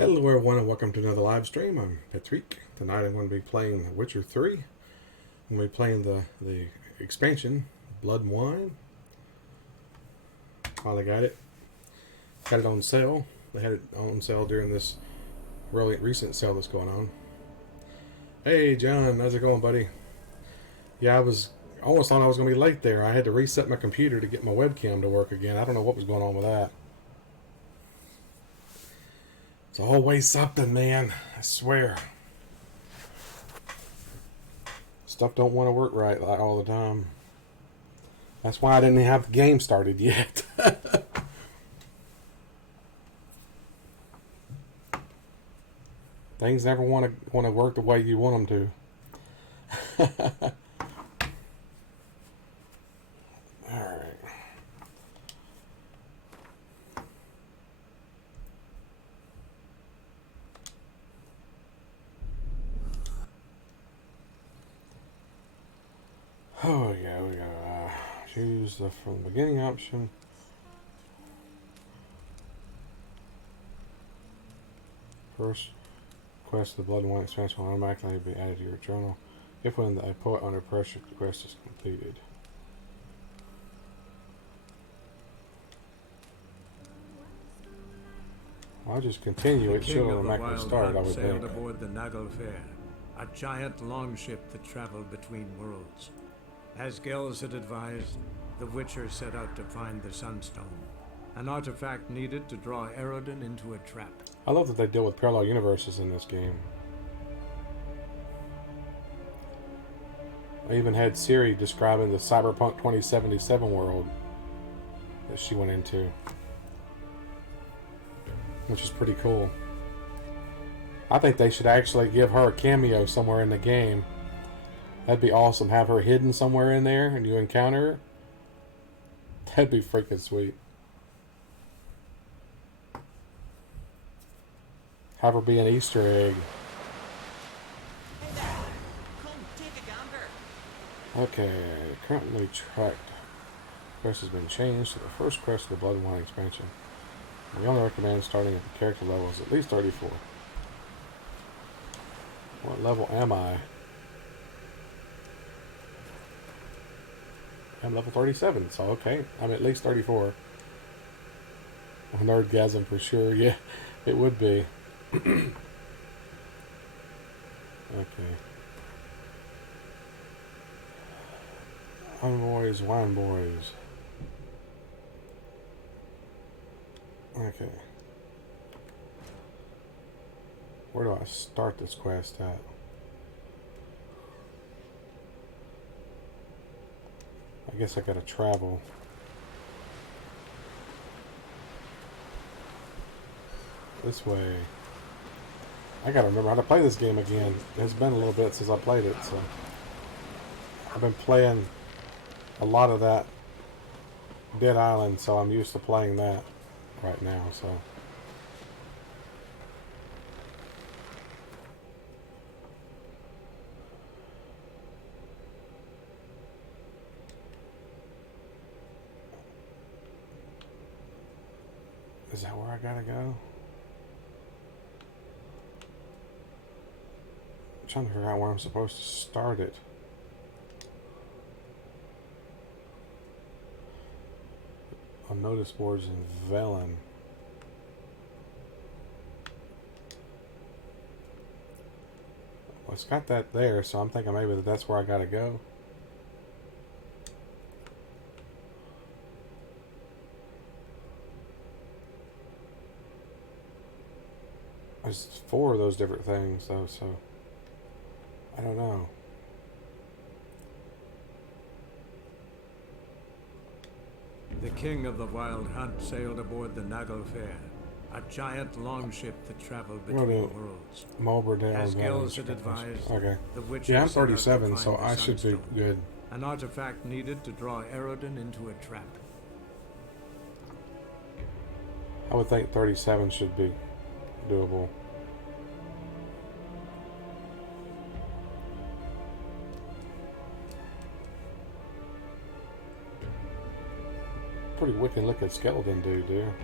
Hello everyone and welcome to another live stream. I'm Petreak. Tonight I'm going to be playing The Witcher 3. I'm going to be playing the expansion, Blood and Wine. Finally got it. Got it on sale. They had it on sale during this really recent sale that's going on. Hey John, how's it going, buddy? Yeah, I almost thought I was going to be late there. I had to reset my computer to get my webcam to work again. I don't know what was going on with that. It's always something, man. I swear. Stuff don't want to work right all the time. That's why I didn't have the game started yet. Things never want to work the way you want them to. All right. Oh yeah, we gotta choose the from the beginning option. First quest of the Blood and Wine expansion will automatically be added to your journal if when a poet under pressure quest is completed. I'll just continue. It should automatically start, I would think. Aboard the Naglfare, a giant longship that traveled between worlds. As Gels had advised, the Witcher set out to find the Sunstone, an artifact needed to draw Erodin into a trap. I love that they deal with parallel universes in this game. I even had Siri describing the Cyberpunk 2077 world that she went into, which is pretty cool. I think they should actually give her a cameo somewhere in the game. That'd be awesome. Have her hidden somewhere in there and you encounter her. That'd be freaking sweet. Have her be an Easter egg. Hey there. Come take a gander. Okay, currently tracked. Quest has been changed to the first quest of the Blood and Wine expansion. We only recommend starting at the character levels at least 34. What level am I? I'm level 37, so okay. I'm at least 34. A nerdgasm for sure. Yeah, it would be. Okay. Envoys, wine boys. Okay. Where do I start this quest at? I guess I gotta travel. This way. I gotta remember how to play this game again. It's been a little bit since I played it, so I've been playing a lot of that Dead Island, so I'm used to playing that right now, so. Is that where I gotta go? I'm trying to figure out where I'm supposed to start it. On notice boards in Velen. Well, it's got that there, so I'm thinking maybe that's where I gotta go. There's 4 of those different things, though, so I don't know. The king of the Wild Hunt sailed aboard the Naglfare, a giant longship that traveled between worlds. Mulber As Gels had advised, okay. the Witcher Yeah, I'm set out to 37, find so the I should be Sunstone, good. an artifact needed to draw Erodin into a trap. I would think 37 should be doable. Pretty wicked looking skeleton dude there.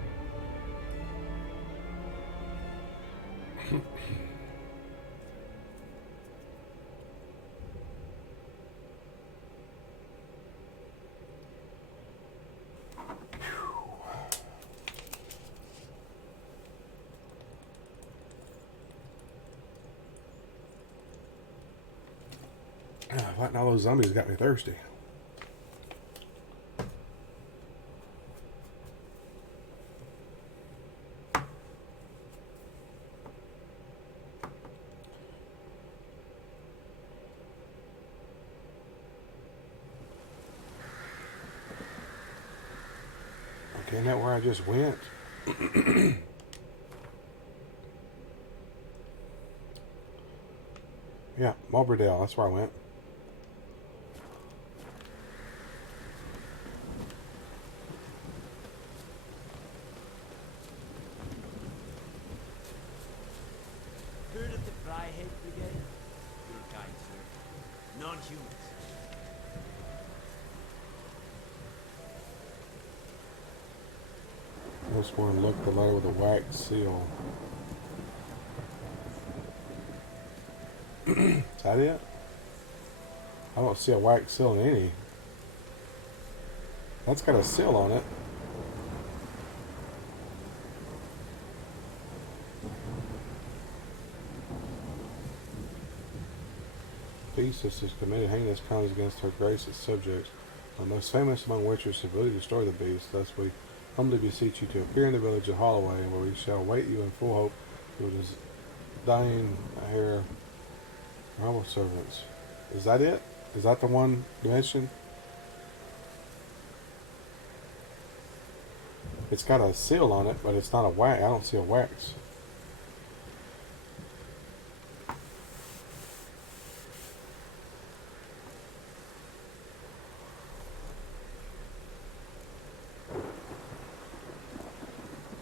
Fighting all those zombies got me thirsty. Okay, isn't that where I just went? Yeah, Mulberdale, that's where I went. Heard of the Fryhead Brigade? Your kind, sir. Non-humans. This one looked the letter with a wax seal. Is that it? I don't see a wax seal in any. That's got a seal on it. Peace is committed heinous crimes against her gracious subjects. The most famous among witchers have really destroyed the beast. Thus we humbly beseech you to appear in the village of Holloway, where we shall await you in full hope. It is dying hair, humble servants. Is that it? Is that the one you mentioned? It's got a seal on it, but it's not a wax. I don't see a wax.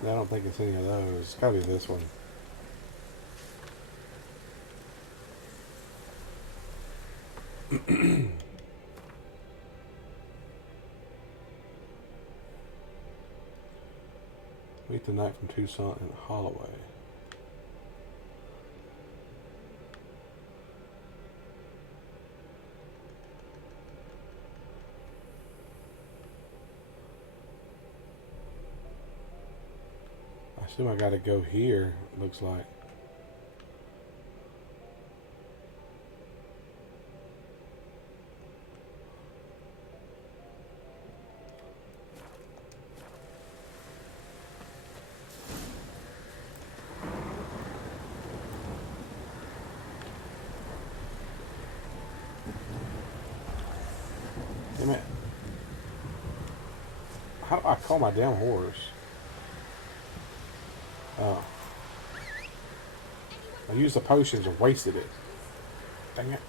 I don't think it's any of those. It's gotta be this one. Meet the night from Tucson and Holloway. I assume I gotta go here, looks like. Damn it. How do I call my damn horse? Oh. I used the potions and wasted it. Dang it.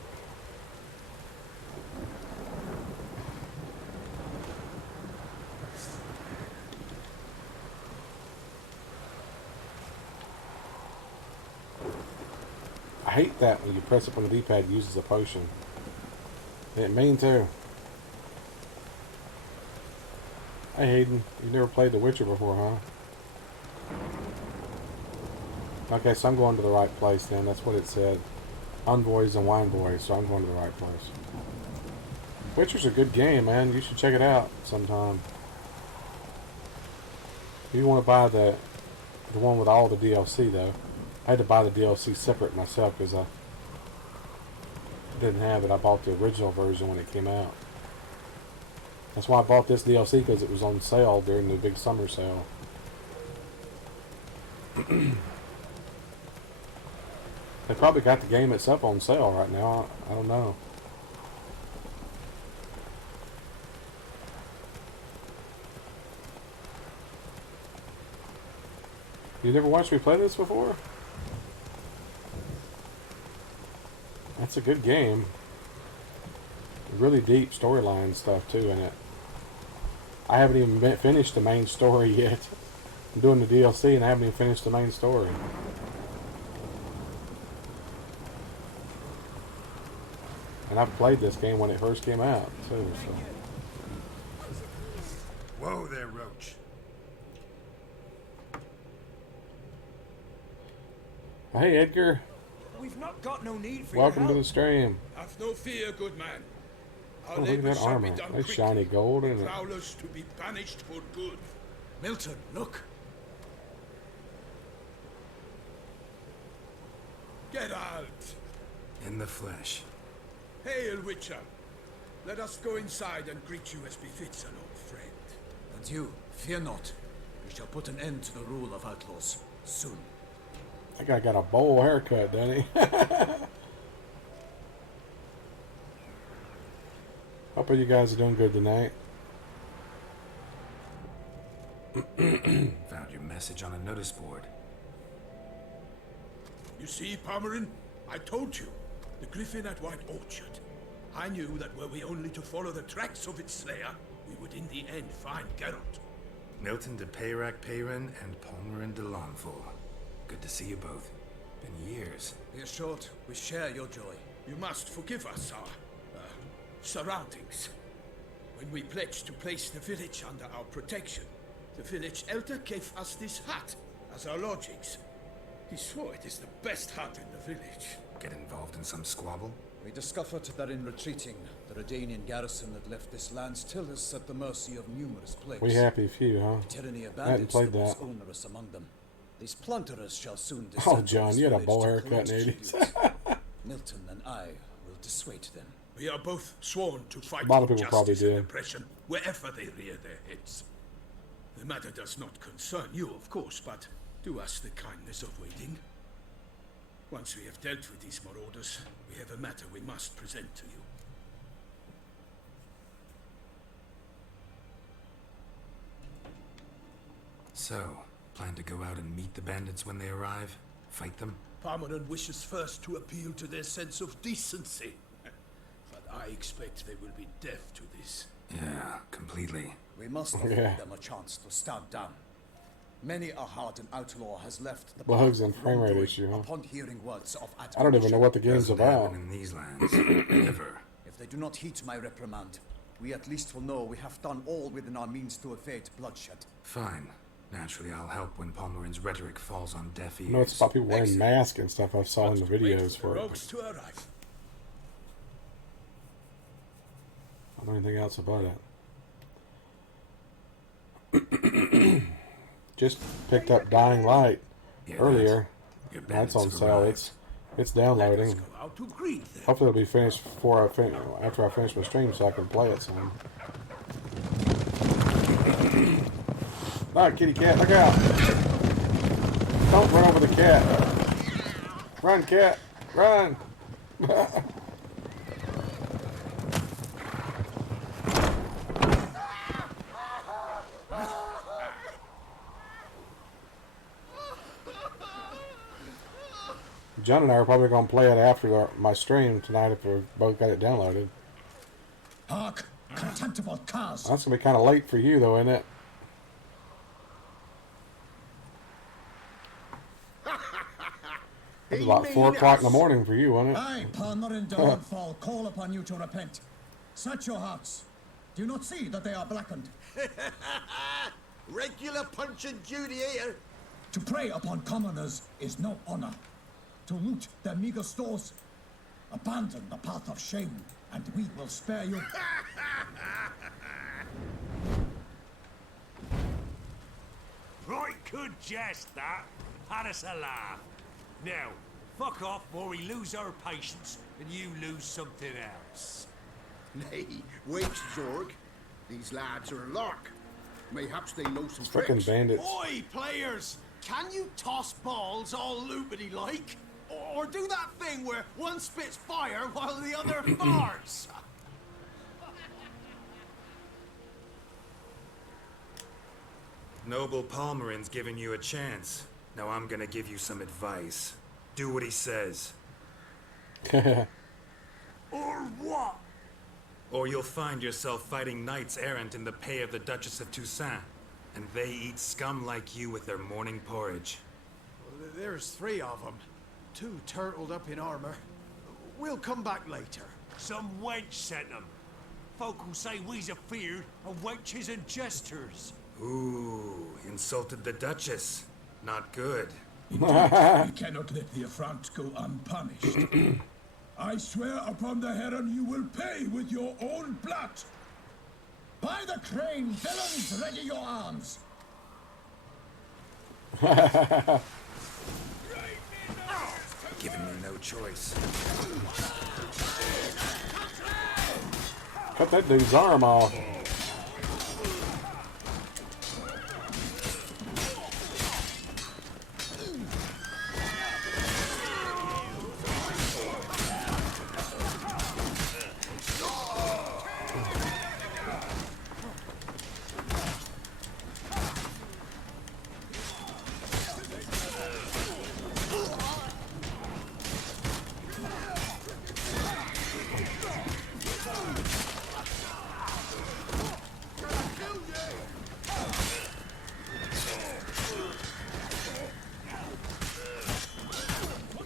I hate that when you press up on the D-pad, it uses a potion. Didn't mean to. Hey Hayden, you never played The Witcher before, huh? Okay, so I'm going to the right place then. That's what it said. Envoys and Wine Boys, so I'm going to the right place. Witcher's a good game, man. You should check it out sometime. You want to buy the one with all the DLC, though. I had to buy the DLC separate myself because I didn't have it. I bought the original version when it came out. That's why I bought this DLC, because it was on sale during the big summer sale. They probably got the game itself on sale right now. I don't know. You never watched me play this before? That's a good game. Really deep storyline stuff too in it. I haven't even finished the main story yet. I'm doing the DLC and I haven't even finished the main story. And I played this game when it first came out too. So. Whoa there, Roach. Hey, Edgar. We've not got no need for Welcome your to help. the stream. Have no fear, good man. Our Oh, look at labor that shall be armor. done That's quickly. shiny gold, The isn't it? prowlers to be banished for good. Milton, look. Get out! In the flesh. Hail, Witcher. Let us go inside and greet you as befits an old friend. And you, fear not. We shall put an end to the rule of outlaws soon. That guy got a bowl haircut, doesn't he? Hope you guys are doing good tonight. Found your message on a notice board. You see, Palmerin? I told you. The griffin at White Orchard. I knew that were we only to follow the tracks of its slayer, we would in the end find Geralt. Milton de Petreak Peyron and Palmerin de Lawnful. Good to see you both. Been years. Be assured, we share your joy. You must forgive us our surroundings. When we pledged to place the village under our protection, the village elder gave us this hut as our lodgings. He swore it is the best hut in the village. Get involved in some squabble? We discovered that in retreating, the Redanian garrison that left this land still is at the mercy of numerous plagues. We happy few, huh? Tyranny I hadn't abandons played the most that. onerous among them. These plunderers shall soon descend Oh, on John, this you had a village bowl to haircut collect in the 80s. tribute. Milton and I will dissuade them. We are both sworn to fight A lot of for people probably justice and do. oppression wherever they rear their heads. The matter does not concern you, of course, but do us the kindness of waiting. Once we have dealt with these marauders, we have a matter we must present to you. So, plan to go out and meet the bandits when they arrive? Fight them? Parmelan wishes first to appeal to their sense of decency. But I expect they will be deaf to this. Yeah, completely. We must afford Yeah. them a chance to stand down. Many a hardened outlaw has left the Bugs path and of frame rate wrongdoing issue, huh? upon hearing words of I don't even know what the game's Doesn't about. happen in these lands. Never. If they do not heed my reprimand, we at least will know we have done all within our means to evade bloodshed. Fine. Naturally, I'll help when Palmerin's rhetoric falls on deaf ears. You know, it's about people wearing Excellent. masks and stuff I've saw in the Must wait videos for the for it. rogues to arrive. I don't know anything else about it. Just picked up Dying Light Yeah, earlier. Your That's bandits on have sale. arrived. It's Let's downloading. go out to greet them. Hopefully it'll be finished before after I finish my stream so I can play it some. Alright, kitty cat, look out! Don't run over the cat. Run, cat, run! John and I are probably going to play it after my stream tonight if we both got it downloaded. Hark, contemptible curs! That's going to be kind of late for you, though, isn't it? It's about 4 o'clock in the morning for you, wasn't it? I, Palmerin de Lawnfall, call upon you to repent. Search your hearts. Do you not see that they are blackened? Regular punch and Judy here. To prey upon commoners is no honor. To loot their meager stores, abandon the path of shame, and we will spare you. Right good jest, that. Had us a laugh. Now, fuck off or we lose our patience and you lose something else. Nay, wait, Zorg. These lads are a lark. Mayhaps they know some Frickin' tricks. bandits. Oi, players! Can you toss balls all loopity like? Or do that thing where one spits fire while the other farts? Noble Palmerin's giving you a chance. Now I'm gonna give you some advice. Do what he says, Or what? or you'll find yourself fighting knights errant in the pay of the Duchess of Toussaint, and they eat scum like you with their morning porridge. There's 3 of them. 2 turtled up in armor. We'll come back later. Some wench sent them. Folk who say we's afeard of wenches and jesters. Ooh, insulted the Duchess. Not good. Indeed, we cannot let the affront go unpunished. I swear upon the heron you will pay with your own blood. By the crane, villains, ready your arms. Giving me no choice. Cut that dude's arm off.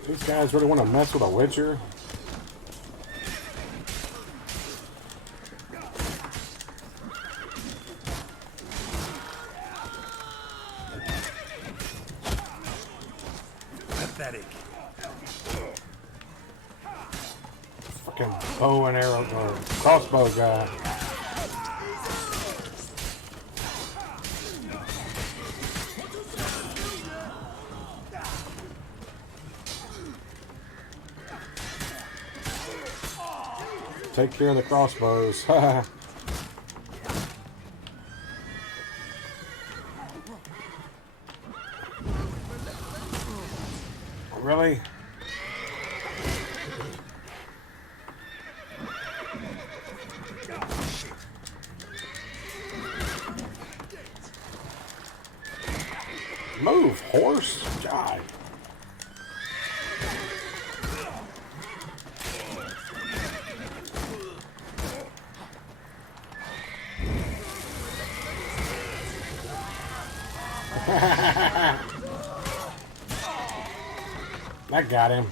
These guys really want to mess with a Witcher? Pathetic. Fucking bow and arrow or crossbow guy. Take care of the crossbows. Really? Move, horse. God. That got him.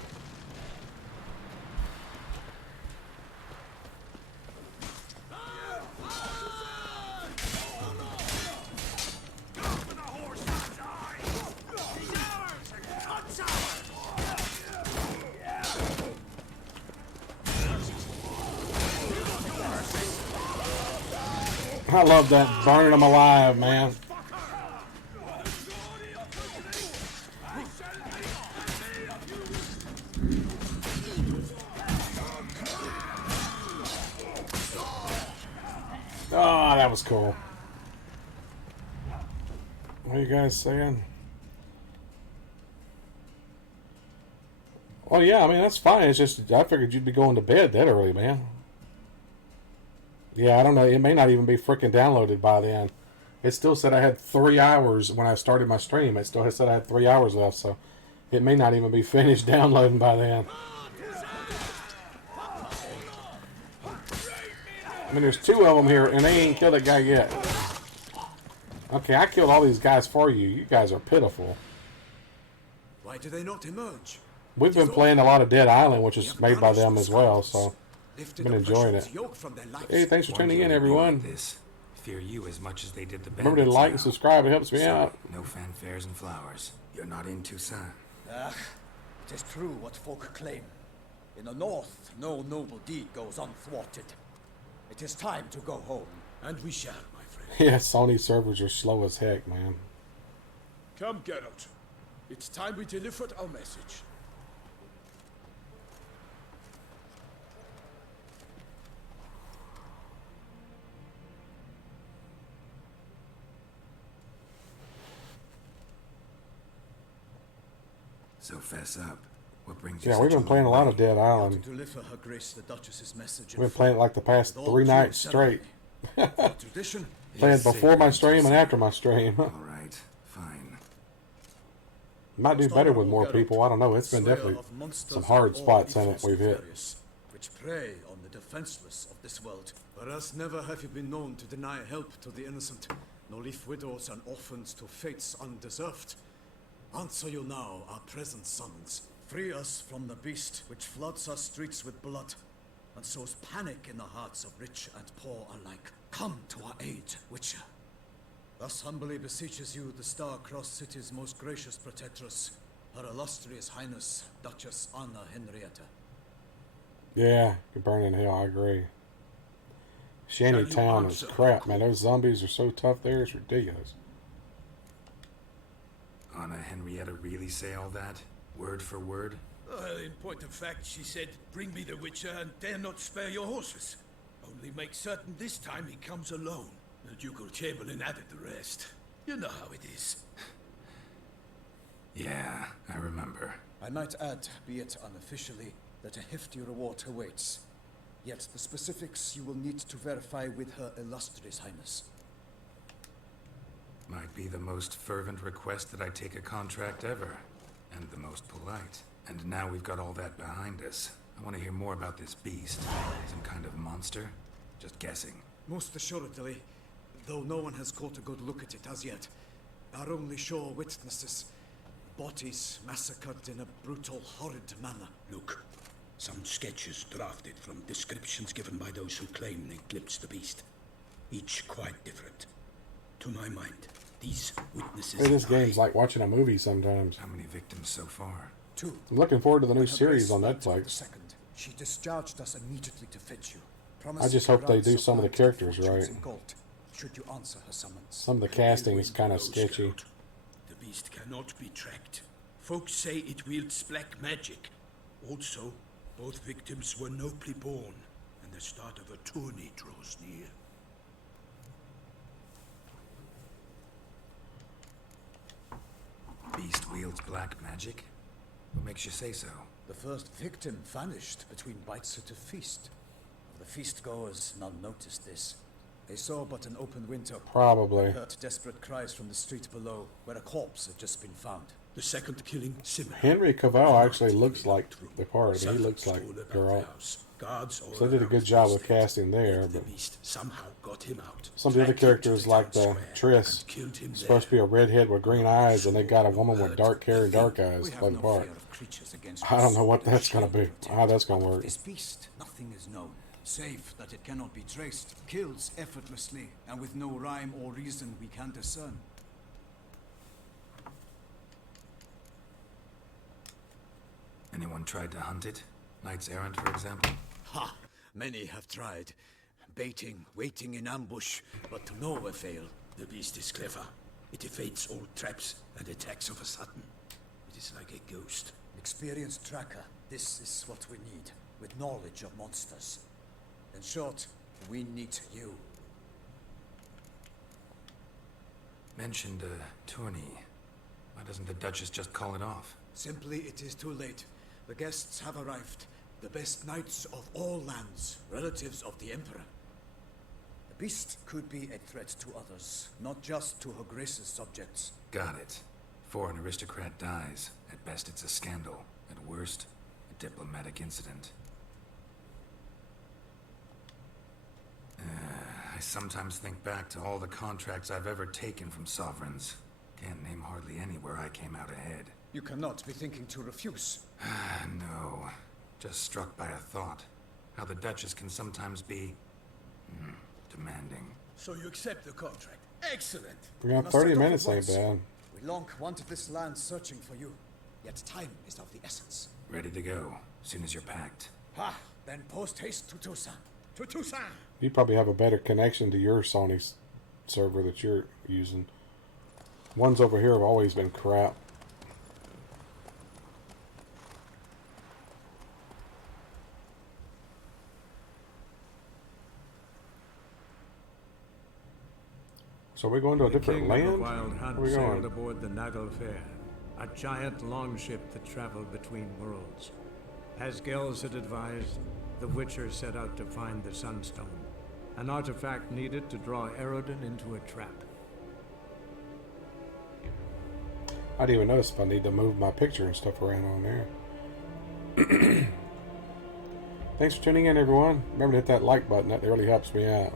I love that burning them alive, man. Oh, that was cool. What are you guys saying? Well, yeah, I mean, that's fine. It's just, I figured you'd be going to bed that early, man. Yeah, I don't know. It may not even be freaking downloaded by then. It still said I had 3 hours when I started my stream. It still said I had 3 hours left, so it may not even be finished downloading by then. I mean, there's 2 of them here, and they ain't killed that guy yet. Okay, I killed all these guys for you. You guys are pitiful. Why do they not emerge? We've been playing a lot of Dead Island, which is made by them as well, so I've been enjoying it. Hey, thanks for tuning in, everyone. Fear you as much as they did the Remember to like and subscribe. It helps me out. No fanfares and flowers. You're not in Toussaint. It is true what folk claim. In the north, no noble deed goes unthwarted. It is time to go home. And we shall, my friend. Yeah, Sony servers are slow as heck, man. Come, Geralt. It's time we delivered our message. So fess up. What brings you? Yeah, we've been playing a lot of Dead Island. Deliver her grace the Duchess's message. We've been playing it like the past 3 nights straight. Tradition. Playing before my stream and after my stream. All right, fine. Might do better with more people. I don't know. It's been definitely some hard spots in it we've hit. Which prey on the defenseless of this world. For us never have you been known to deny help to the innocent, nor leave widows and orphans to fates undeserved. Answer you now our present summons. Free us from the beast which floods our streets with blood and sows panic in the hearts of rich and poor alike. Come to our aid, Witcher. Thus humbly beseeches you the star-crossed city's most gracious protectress. Her illustrious Highness, Duchess Anna Henrietta. Yeah, could burn in hell, I agree. Shanty Town is crap, man. Those zombies are so tough there, it's ridiculous. Anna Henrietta really say all that? Word for word? Well, in point of fact, she said, bring me the Witcher and dare not spare your horses. Only make certain this time he comes alone. The Ducal Chamberlain added the rest. You know how it is. Yeah, I remember. I might add, be it unofficially, that a hefty reward awaits. Yet the specifics you will need to verify with Her Illustrious Highness. Might be the most fervent request that I take a contract ever. And the most polite. And now we've got all that behind us. I want to hear more about this beast. Some kind of monster? Just guessing. Most assuredly, though no one has caught a good look at it as yet. Our only sure witnesses. Bodies massacred in a brutal, horrid manner. Look, some sketches drafted from descriptions given by those who claim they glimpsed the beast. Each quite different. To my mind, these witnesses... Hey, this game's like watching a movie sometimes. How many victims so far? 2. I'm looking forward to the new When her series grace on learned of the Netflix. second, she discharged us immediately to fetch you. I just hope they do some of the characters right. Should you answer her summons. Some of the casting is kind of sketchy. The beast cannot be tracked. Folks say it wields black magic. Also, both victims were nobly born, and the start of a tourney draws near. Beast wields black magic? What makes you say so? The first victim vanished between bites at a feast. The feast-goers none noticed this. They saw but an open window. Probably. Heard desperate cries from the street below, where a corpse had just been found. The second killing similar. Henry Cavill actually looks like the part. He looks like Geralt. So they did a good job of casting there, but somehow got him out. some of the other characters, like the Triss, supposed to be a redhead with green eyes, and they got a woman with dark hair and dark eyes to play the part. I don't know what that's gonna be, how that's gonna work. This beast, nothing is known, save that it cannot be traced, kills effortlessly, and with no rhyme or reason we can discern. Anyone tried to hunt it? Knights errant, for example? Ha! Many have tried. Baiting, waiting in ambush, but to no avail. The beast is clever. It evades all traps and attacks of a sudden. It is like a ghost. Experienced tracker, this is what we need, with knowledge of monsters. In short, we need you. Mentioned a tourney. Why doesn't the Duchess just call it off? Simply, it is too late. The guests have arrived. The best knights of all lands, relatives of the Emperor. The beast could be a threat to others, not just to Her Grace's subjects. Got it. Before an aristocrat dies, at best it's a scandal. At worst, a diplomatic incident. I sometimes think back to all the contracts I've ever taken from sovereigns. Can't name hardly any where I came out ahead. You cannot be thinking to refuse. No. Just struck by a thought. How the Duchess can sometimes be... demanding. So you accept the contract. Excellent! We got 30 minutes, ain't bad. We long wanted this land searching for you. Yet time is of the essence. Ready to go, soon as you're packed. Ha! Then post haste to Toussaint. To Toussaint! You probably have a better connection to your Sony server that you're using. Ones over here have always been crap. So we're going to a different land? The king of the Wild Hunt Where we sailed going? aboard the Naglfare, a giant longship that traveled between worlds. As Gels had advised, the Witcher set out to find the Sunstone, an artifact needed to draw Erodin into a trap. I didn't even notice if I need to move my picture and stuff around on there. Thanks for tuning in, everyone. Remember to hit that like button. That really helps me out.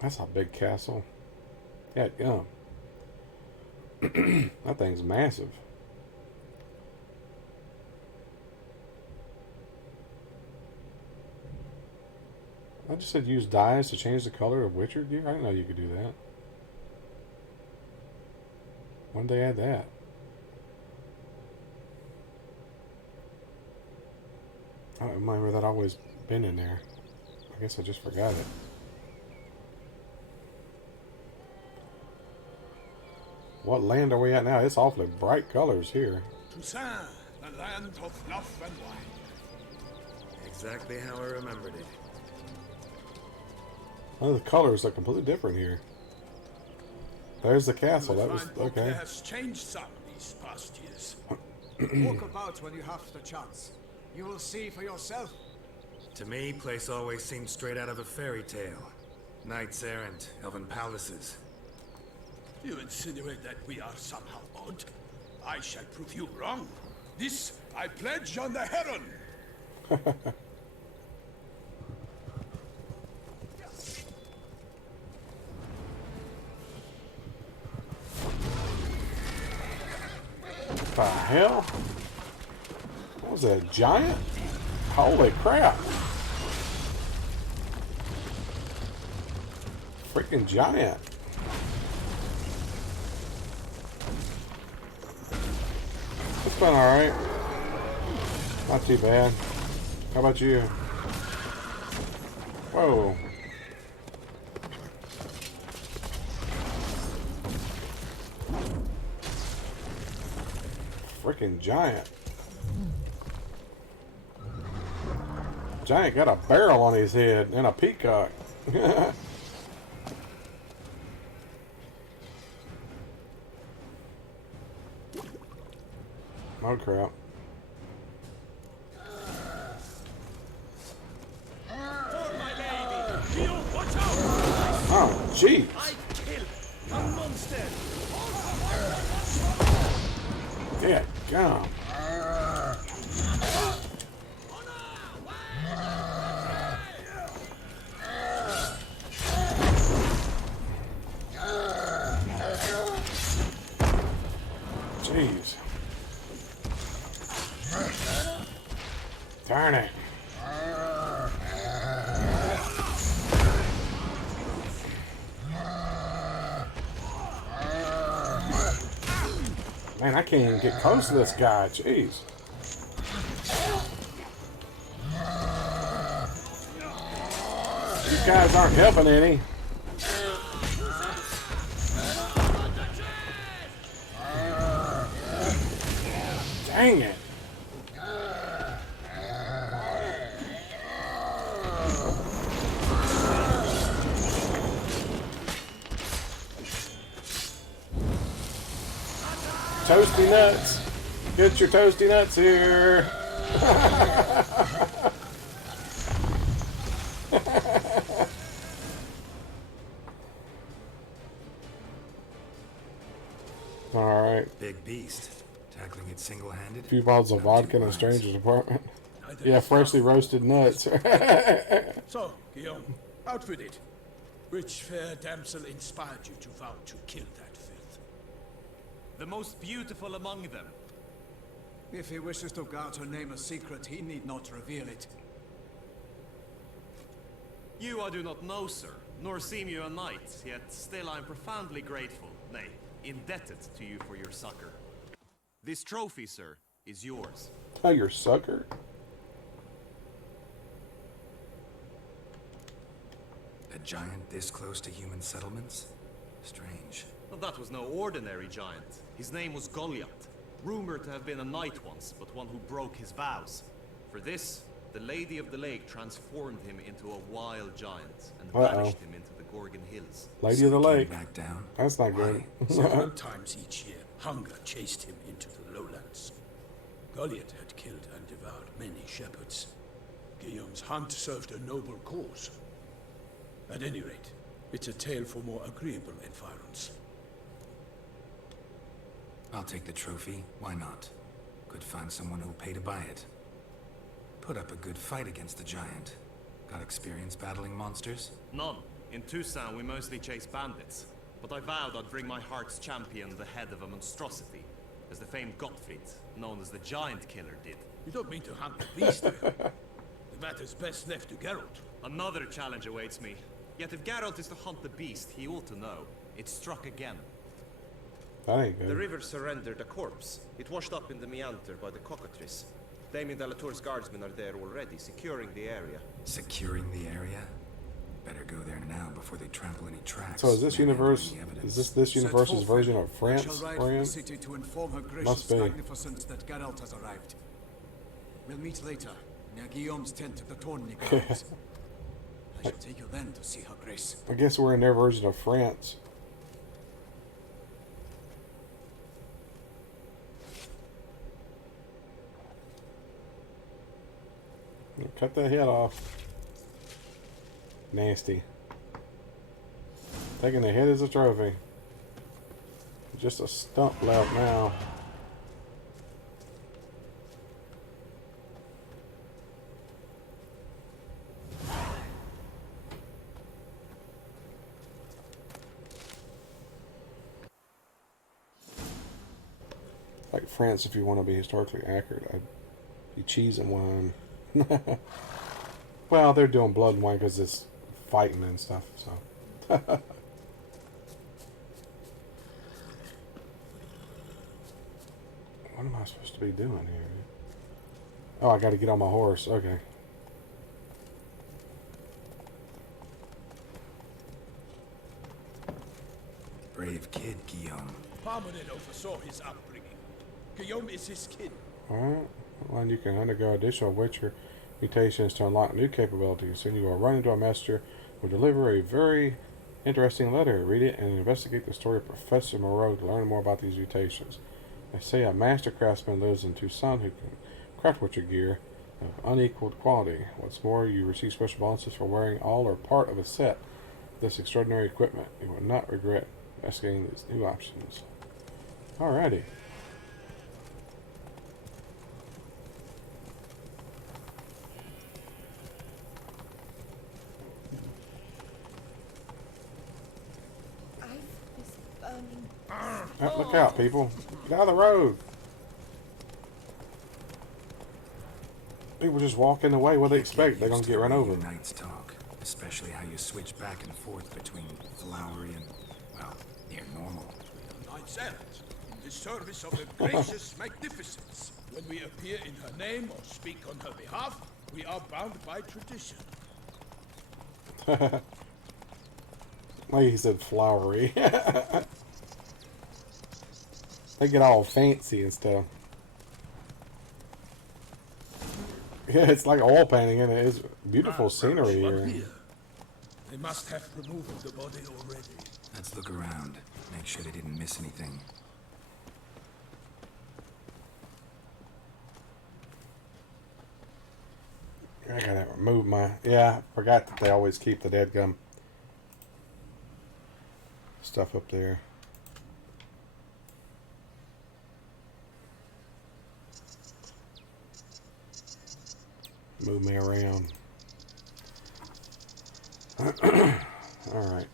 That's a big castle. God gum. That thing's massive. I just said use dyes to change the color of Witcher gear. I didn't know you could do that. When did they add that? I don't remember that always been in there. I guess I just forgot it. What land are we at now? It's awfully bright colors here. Toussaint, the land of love and wine. Exactly how I remembered it. Oh, the colors look completely different here. There's the castle. That was okay. Has changed some these past years. Walk about when you have the chance. You will see for yourself. To me, place always seemed straight out of a fairy tale. Knights errant, elven palaces. You insinuate that we are somehow odd? I shall prove you wrong. This I pledge on the Heron. The hell? What was that, a giant? Holy crap. Freaking giant. It's been alright. Not too bad. How about you? Whoa. Freaking giant. Giant got a barrel on his head and a peacock. Oh crap. Oh jeez. Yeah, gum. Jeez. Darn it. Man, I can't even get close to this guy. Jeez. These guys aren't helping any. Dang it. Toasty nuts. Get your toasty nuts here. Alright. Big beast. Tackling it single-handed. A few bottles of vodka in a stranger's apartment. Yeah, freshly roasted nuts. So, Guillaume, out with it. Which fair damsel inspired you to vow to kill that filth? The most beautiful among them. If he wishes to guard her name a secret, he need not reveal it. You I do not know, sir, nor seem you a knight, yet still I am profoundly grateful, nay, indebted to you for your succor. This trophy, sir, is yours. Oh, your sucker? A giant this close to human settlements? Strange. Well, that was no ordinary giant. His name was Goliath, rumored to have been a knight once, but one who broke his vows. For this, the Lady of the Lake transformed him into a wild giant and banished him into the Gorgon Hills. Lady of the Lake. Back down. That's not good. Several times each year, hunger chased him into the lowlands. Goliath had killed and devoured many shepherds. Guillaume's hunt served a noble cause. At any rate, it's a tale for more agreeable environs. I'll take the trophy. Why not? Could find someone who'll pay to buy it. Put up a good fight against the giant. Got experience battling monsters? None. In Toussaint, we mostly chase bandits. but I vowed I'd bring my heart's champion the head of a monstrosity, as the famed Gottfried, known as the Giant Killer, did. You don't mean to hunt the beast, do you? The matter's best left to Geralt. Another challenge awaits me. Yet if Geralt is to hunt the beast, he ought to know. It struck again. That ain't good. The river surrendered a corpse. It washed up in the meander by the cockatrice. Damien de la Tour's guardsmen are there already, securing the area. Securing the area? Better go there now before they trample any tracks. So is this universe? Is this universe's version of France? I shall ride we're from in? the city to inform her gracious Must be. magnificence that Geralt has arrived. We'll meet later, near Guillaume's tent at the Tourney grounds. I shall take you then to see her grace. I guess we're in their version of France. Cut that head off. Nasty. Taking the head as a trophy. Just a stump left now. Like France, if you want to be historically accurate, I'd be cheese and wine. Well, they're doing blood and wine because it's fighting and stuff, so. What am I supposed to be doing here? Oh, I got to get on my horse. Okay. Brave kid, Guillaume. Parmanet oversaw his upbringing. Guillaume is his kin. Alright. Well, and you can undergo additional Witcher mutations to unlock new capabilities. Soon you will run into a messenger who will deliver a very interesting letter. Read it and investigate the story of Professor Moreau to learn more about these mutations. They say a master craftsman lives in Tucson who can craft Witcher gear of unequaled quality. What's more, you receive special bonuses for wearing all or part of a set of this extraordinary equipment. You will not regret investigating these new options. Alrighty. Oh, look out, people. Get out of the road. People just walk in the way. What do they expect? They're going to get run over. Knight's talk, especially how you switch back and forth between flowery and, well, near normal. Knight's errant, in the service of her gracious magnificence. When we appear in her name or speak on her behalf, we are bound by tradition. Like he said, flowery. They get all fancy and stuff. Yeah, it's like oil painting, and it is beautiful scenery here. They must have removed the body already. Let's look around. Make sure they didn't miss anything. I gotta remove my... Yeah, I forgot that they always keep the dead gum stuff up there. Move me around. Alright.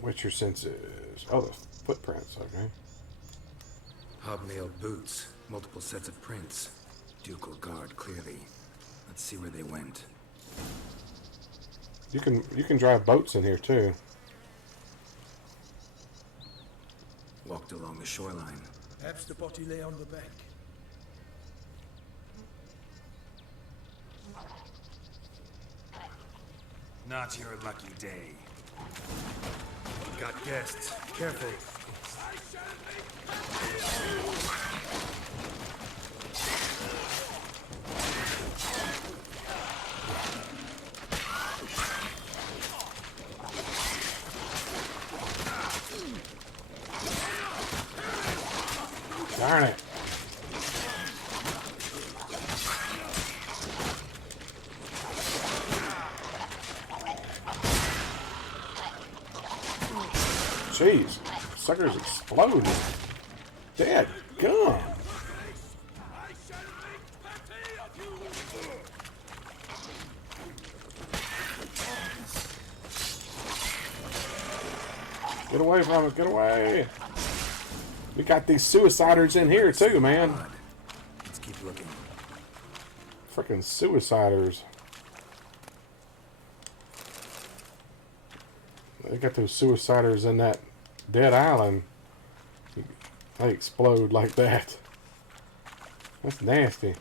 What's your senses? Oh, the footprints, okay. Hobnailed boots, multiple sets of prints. Ducal guard, clearly. Let's see where they went. You can drive boats in here too. Walked along the shoreline. Perhaps the body lay on the bank. Not your lucky day. Got guests. Careful. Darn it. Jeez, sucker's exploding. Dead gum. Get away from it. Get away. We got these suiciders in here too, man. Let's keep looking. Freaking suiciders. They got those suiciders in that dead island. They explode like that. That's nasty.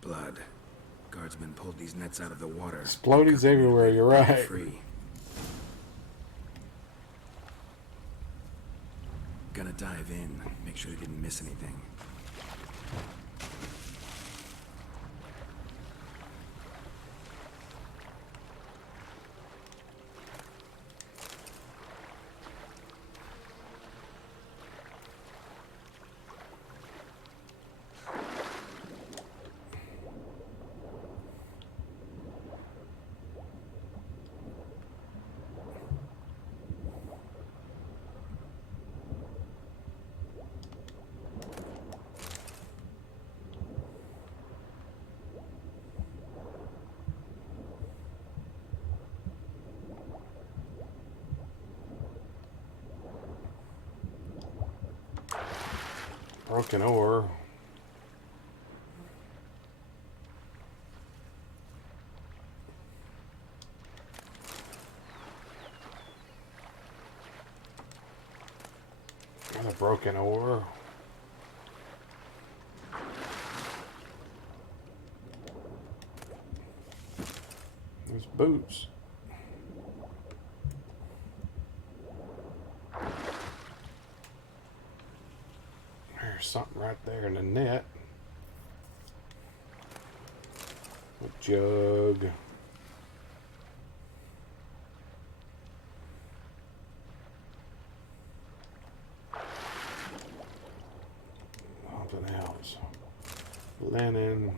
Blood. Guardsmen pulled these nets out of the water. Explodies everywhere, you're right. Free. Gonna dive in. Make sure they didn't miss anything. Broken ore. Got a broken ore. There's boots. There's something right there in the net. A jug. Something else. Linen.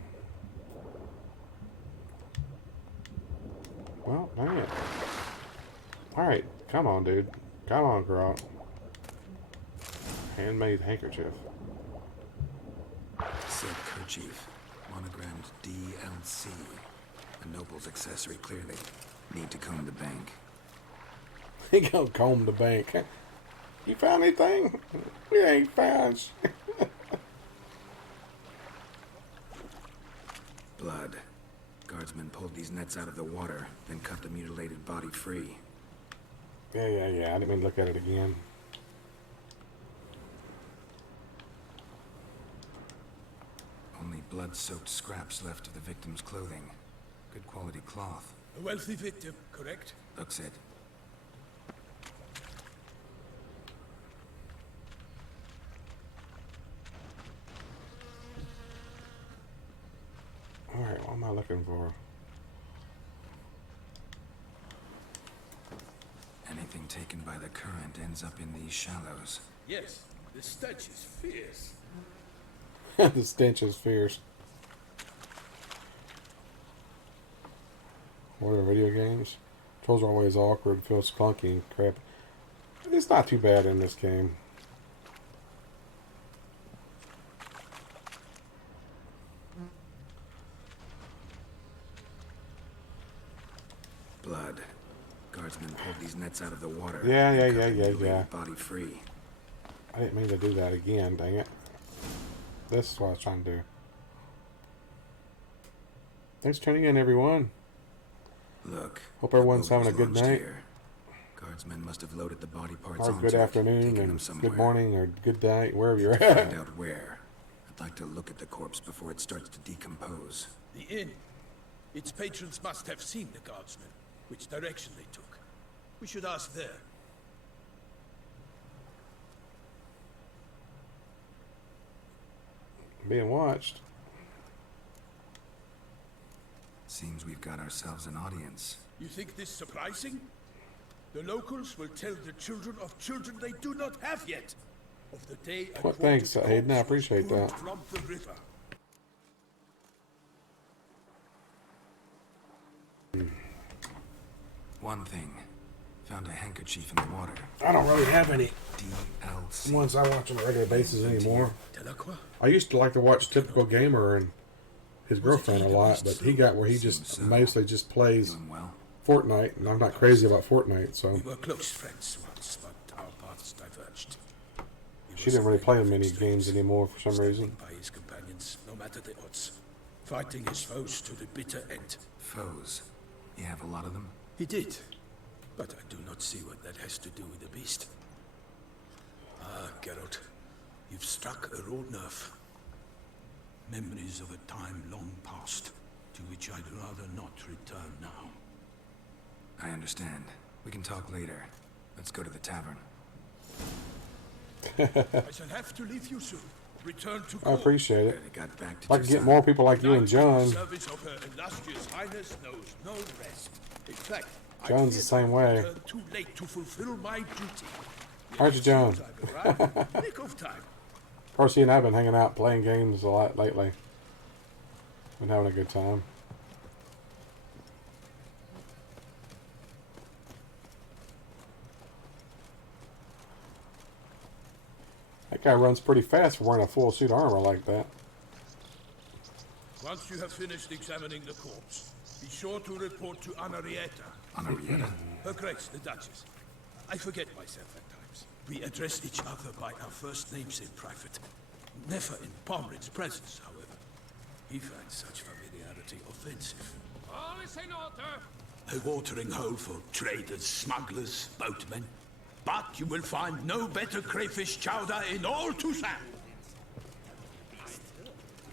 Well, dang it. Alright, come on, dude. Come on, girl. Handmade handkerchief. Silk kerchief. Monogrammed DLC. A noble's accessory, clearly. Need to comb the bank. He gonna comb the bank. You found anything? We ain't found shit. Blood. Guardsmen pulled these nets out of the water, then cut the mutilated body free. Yeah. I didn't mean to look at it again. Only blood-soaked scraps left of the victim's clothing. Good quality cloth. A wealthy victim, correct? Looks it. Alright, what am I looking for? Anything taken by the current ends up in these shallows. Yes, the stench is fierce. The stench is fierce. What are video games? Controls are always awkward, feels clunky and crap. It's not too bad in this game. Blood. Guardsmen pulled these nets out of the water. Yeah. Body free. I didn't mean to do that again, dang it. This is what I was trying to do. Thanks for tuning in, everyone. Look. Hope everyone's having a good launched night. here. Guardsmen must have loaded the body parts Or onto good it, afternoon, taken them and somewhere. good morning, or good night, wherever you're Find at. out where. I'd like to look at the corpse before it starts to decompose. The inn. Its patrons must have seen the guardsmen, which direction they took. We should ask there. Being watched. Seems we've got ourselves an audience. You think this surprising? The locals will tell the children of children they do not have yet of the day a Well, thanks, quartered Aiden. I corpse appreciate was pulled that. from the river. One thing. Found a handkerchief in the water. I don't really have any DLC. ones I watch on a regular basis anymore. Delacroix? I used to like to watch Typical Gamer and his girlfriend a lot, but he got where he just mostly just plays Doing well. Fortnite, and I'm not crazy about Fortnite, so We were close friends once, but our paths diverged. He she was didn't really play afraid of many strangers, games anymore for some standing reason. by his companions, no matter the odds, fighting his foes to the bitter end. Foes. You have a lot of them? He did, but I do not see what that has to do with the beast. Ah, Geralt, you've struck a raw nerve. Memories of a time long past, to which I'd rather not return now. I understand. We can talk later. Let's go to the tavern. I shall have to leave you soon. Return to I court. appreciate it. I got back to If I could get more people like you and John. Service of Her Illustrious Highness knows no rest. In fact, I John's fear the same to way. return too late to fulfill my duty. Aren't you, John? As soon as I've arrived, nick of time. Of course, he and I have been hanging out playing games a lot lately. Been having a good time. That guy runs pretty fast for wearing a full suit of armor like that. Once you have finished examining the corpse, be sure to report to Anarietta. Anarietta? Her Grace, the Duchess. I forget myself at times. We address each other by our first names in private. Never in Pomred's presence, however. He finds such familiarity offensive. All is in order. A watering hole for traders, smugglers, boatmen. But you will find no better crayfish chowder in all Toussaint.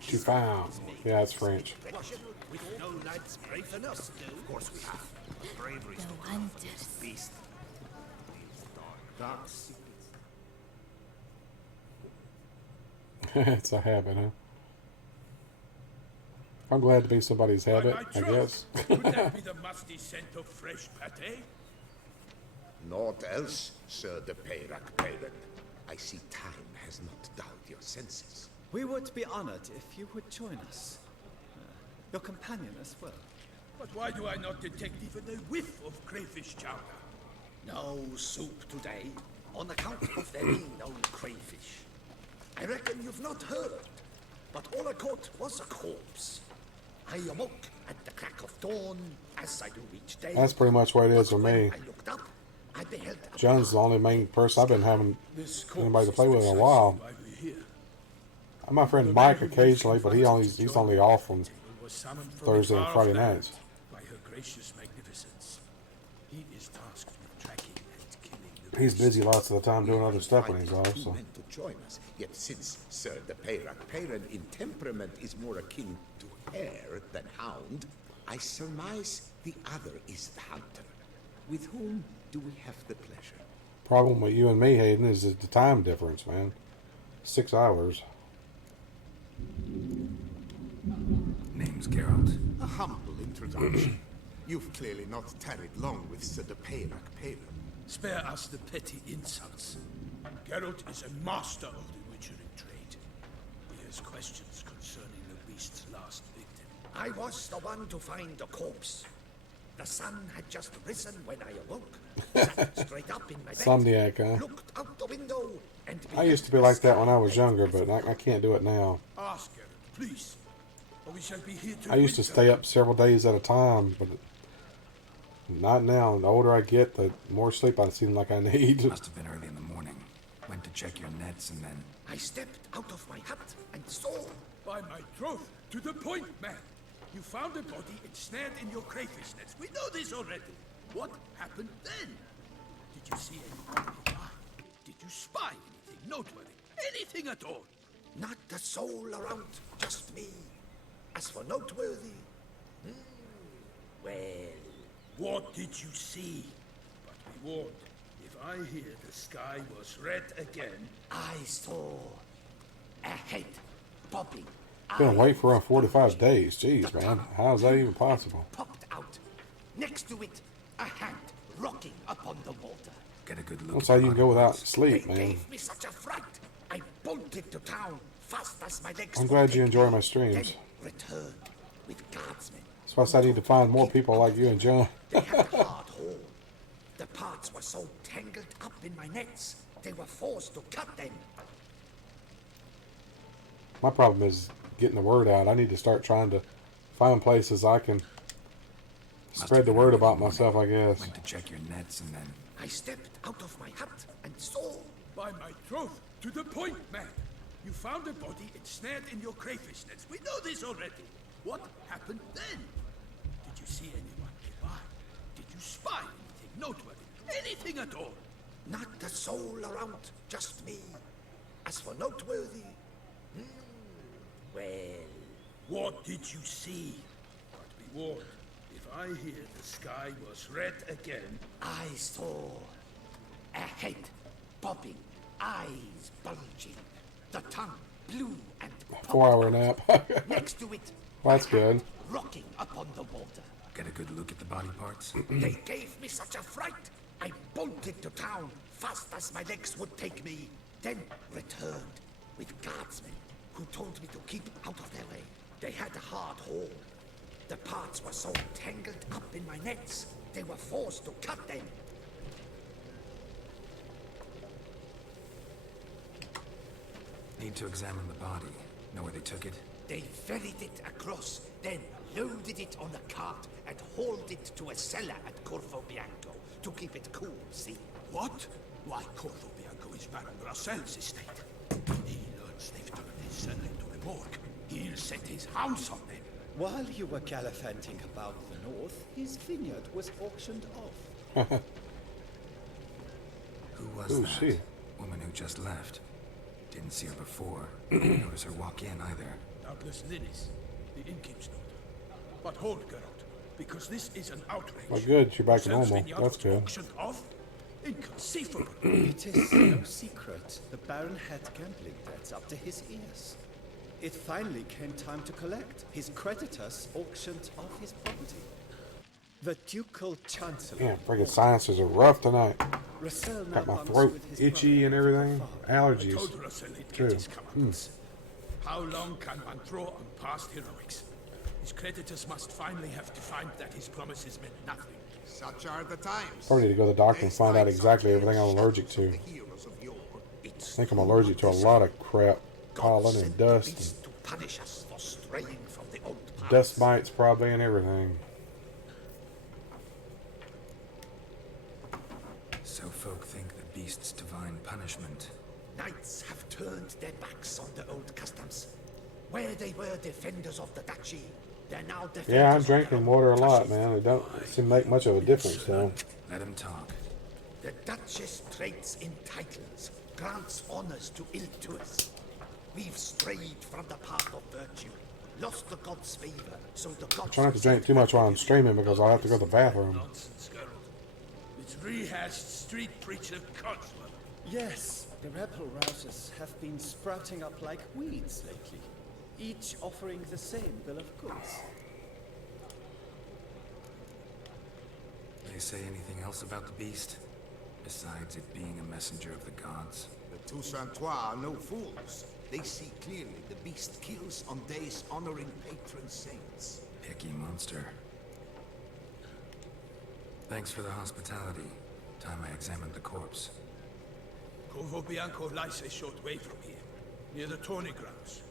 She found. Yeah, it's French. With no lads brave enough. Of course we have. Bravery's The wonders. beast. Dark secrets. It's a habit, huh? I'm glad to be somebody's habit, I guess. Could that be the musty scent of fresh pate? Naught else, Sir de Petreak parent. I see time has not dulled your senses. We would be honored if you would join us. Your companion as well. But why do I not detect even a whiff of crayfish chowder? No soup today, on account of there being no crayfish. I reckon you've not heard, but all I caught was a corpse. I awoke at the crack of dawn, as I do each day. That's pretty much what it is But with when me. I looked up, I beheld a John's the only main person I've been having This anybody to corpse play is with in a precisely while. why we're here. My friend Mike occasionally, but he's only off on Was summoned from Thursday the and far Friday off land nights. By her gracious magnificence. He is tasked with tracking and killing the He's beast. busy lots of the time doing other stuff when he's off, Two so. men to join us. Yet since Sir de Petreak parent in temperament is more akin to hare than hound, I surmise the other is the hunter. With whom do we have the pleasure? Problem with you and me, Hayden, is the time difference, man. 6 hours. Name's Geralt. A humble introduction. You've clearly not tarried long with Sir de Petreak parent. Spare us the petty insults. Geralt is a master of the witchering trade. He has questions concerning the beast's last victim. I was the one to find the corpse. The sun had just risen when I awoke. Sat straight up in my bed. Somniac, huh? Looked out the window and I used to be like that when I was younger, but I can't do it now. Ask Geralt, please. Or we shall be here till I used to winter. stay up several days at a time, but not now. The older I get, the more sleep I seem like I need. Must have been early in the morning. Went to check your nets and then... I stepped out of my hut and saw. By my troth, to the point, man. You found a body ensnared in your crayfish nets. We know this already. What happened then? Did you see anything nearby? Did you spy anything noteworthy? Anything at all? Not a soul around, just me. As for noteworthy, well, what did you see? But be warned, if I hear the sky was red again, I saw a head popping. Gonna wait for around 45 days. Jeez, man. How is that even possible? Popped out. Next to it, a hand rocking upon the water. Get a good look. That's how you can go without They sleep, man. gave me such a fright. I bolted to town fast as my legs. I'm would glad you take enjoy me, my streams. Then returned with guardsmen. That's why I said I need to find more people like you and John. They had a hard haul. The parts were so tangled up in my nets, they were forced to cut them. My problem is getting the word out. I need to start trying to find places I can spread the word about myself, I guess. Went to check your nets and then... I stepped out of my hut and saw... By my troth, to the point, man. You found a body ensnared in your crayfish nets. We know this already. What happened then? Did you see anyone nearby? Did you spy anything noteworthy? Anything at all? Not a soul around, just me. As for noteworthy... well... What did you see? But be warned, if I hear the sky was red again... I saw a head bobbing, eyes bulging, the tongue blue and 4-hour nap. next to it. That's good. Rocking upon the water. Get a good look at the body parts? They gave me such a fright. I bolted to town fast as my legs would take me, then returned with guardsmen who told me to keep out of their way. They had a hard haul. The parts were so tangled up in my nets, they were forced to cut them. Need to examine the body. Know where they took it? They ferried it across, then loaded it on a cart and hauled it to a cellar at Corvo Bianco to keep it cool, see? What? Why, Corvo Bianco is Baron Grassel's estate. He learns they've turned his cellar into a morgue. He'll set his hounds on them. While you were gallivanting about the north, his vineyard was auctioned off. Who was Who's that? she? Woman who just left. Didn't see her before. Didn't notice her walk in either. Doubtless Lilith, the innkeep's daughter. But hold, Geralt, because this is an outrage. Well, good. She's back to Grassel's normal. vineyard That's was good. auctioned off? Inconceivable. It is no secret. The Baron had gambling debts up to his ears. It finally came time to collect. His creditors auctioned off his property. The Ducal Chancellor... Yeah, freaking sinuses are rough tonight. Russell Got my now throat with his itchy and everything. I Allergies. told Russell he'd True. get his comeuppance. How long can one throw on past heroics? His creditors must finally have to find that his promises meant nothing. Such are the times. Probably need to go to the doctor and find out exactly everything I'm allergic to. I think I'm allergic to a lot of crap. Pollen and dust. To punish us for straying from the old paths. Dust mites probably and everything. So folk think the beast's divine punishment. Knights have turned their backs on the old customs. Where they were defenders of the duchy, they're now defenders Yeah, I'm of their drinking own water a lot, duchy. man. It don't seem to make much of a difference, though. Let him talk. The Duchess trades in titles, grants honors to ill-doers. We've strayed from the path of virtue, lost the god's favor, so the gods... Try not to drink too much while I'm streaming because I'll have to go to the bathroom. Nonsense, Geralt. It's rehashed street preacher codswell. Yes, the rebel routers have been sprouting up like weeds lately, each offering the same bill of goods. They say anything else about the beast? Besides it being a messenger of the gods? The Toussaintois are no fools. They see clearly the beast kills on days honoring patron saints. Picky monster. Thanks for the hospitality. Time I examined the corpse. Corvo Bianco lies a short way from here, near the tourney grounds.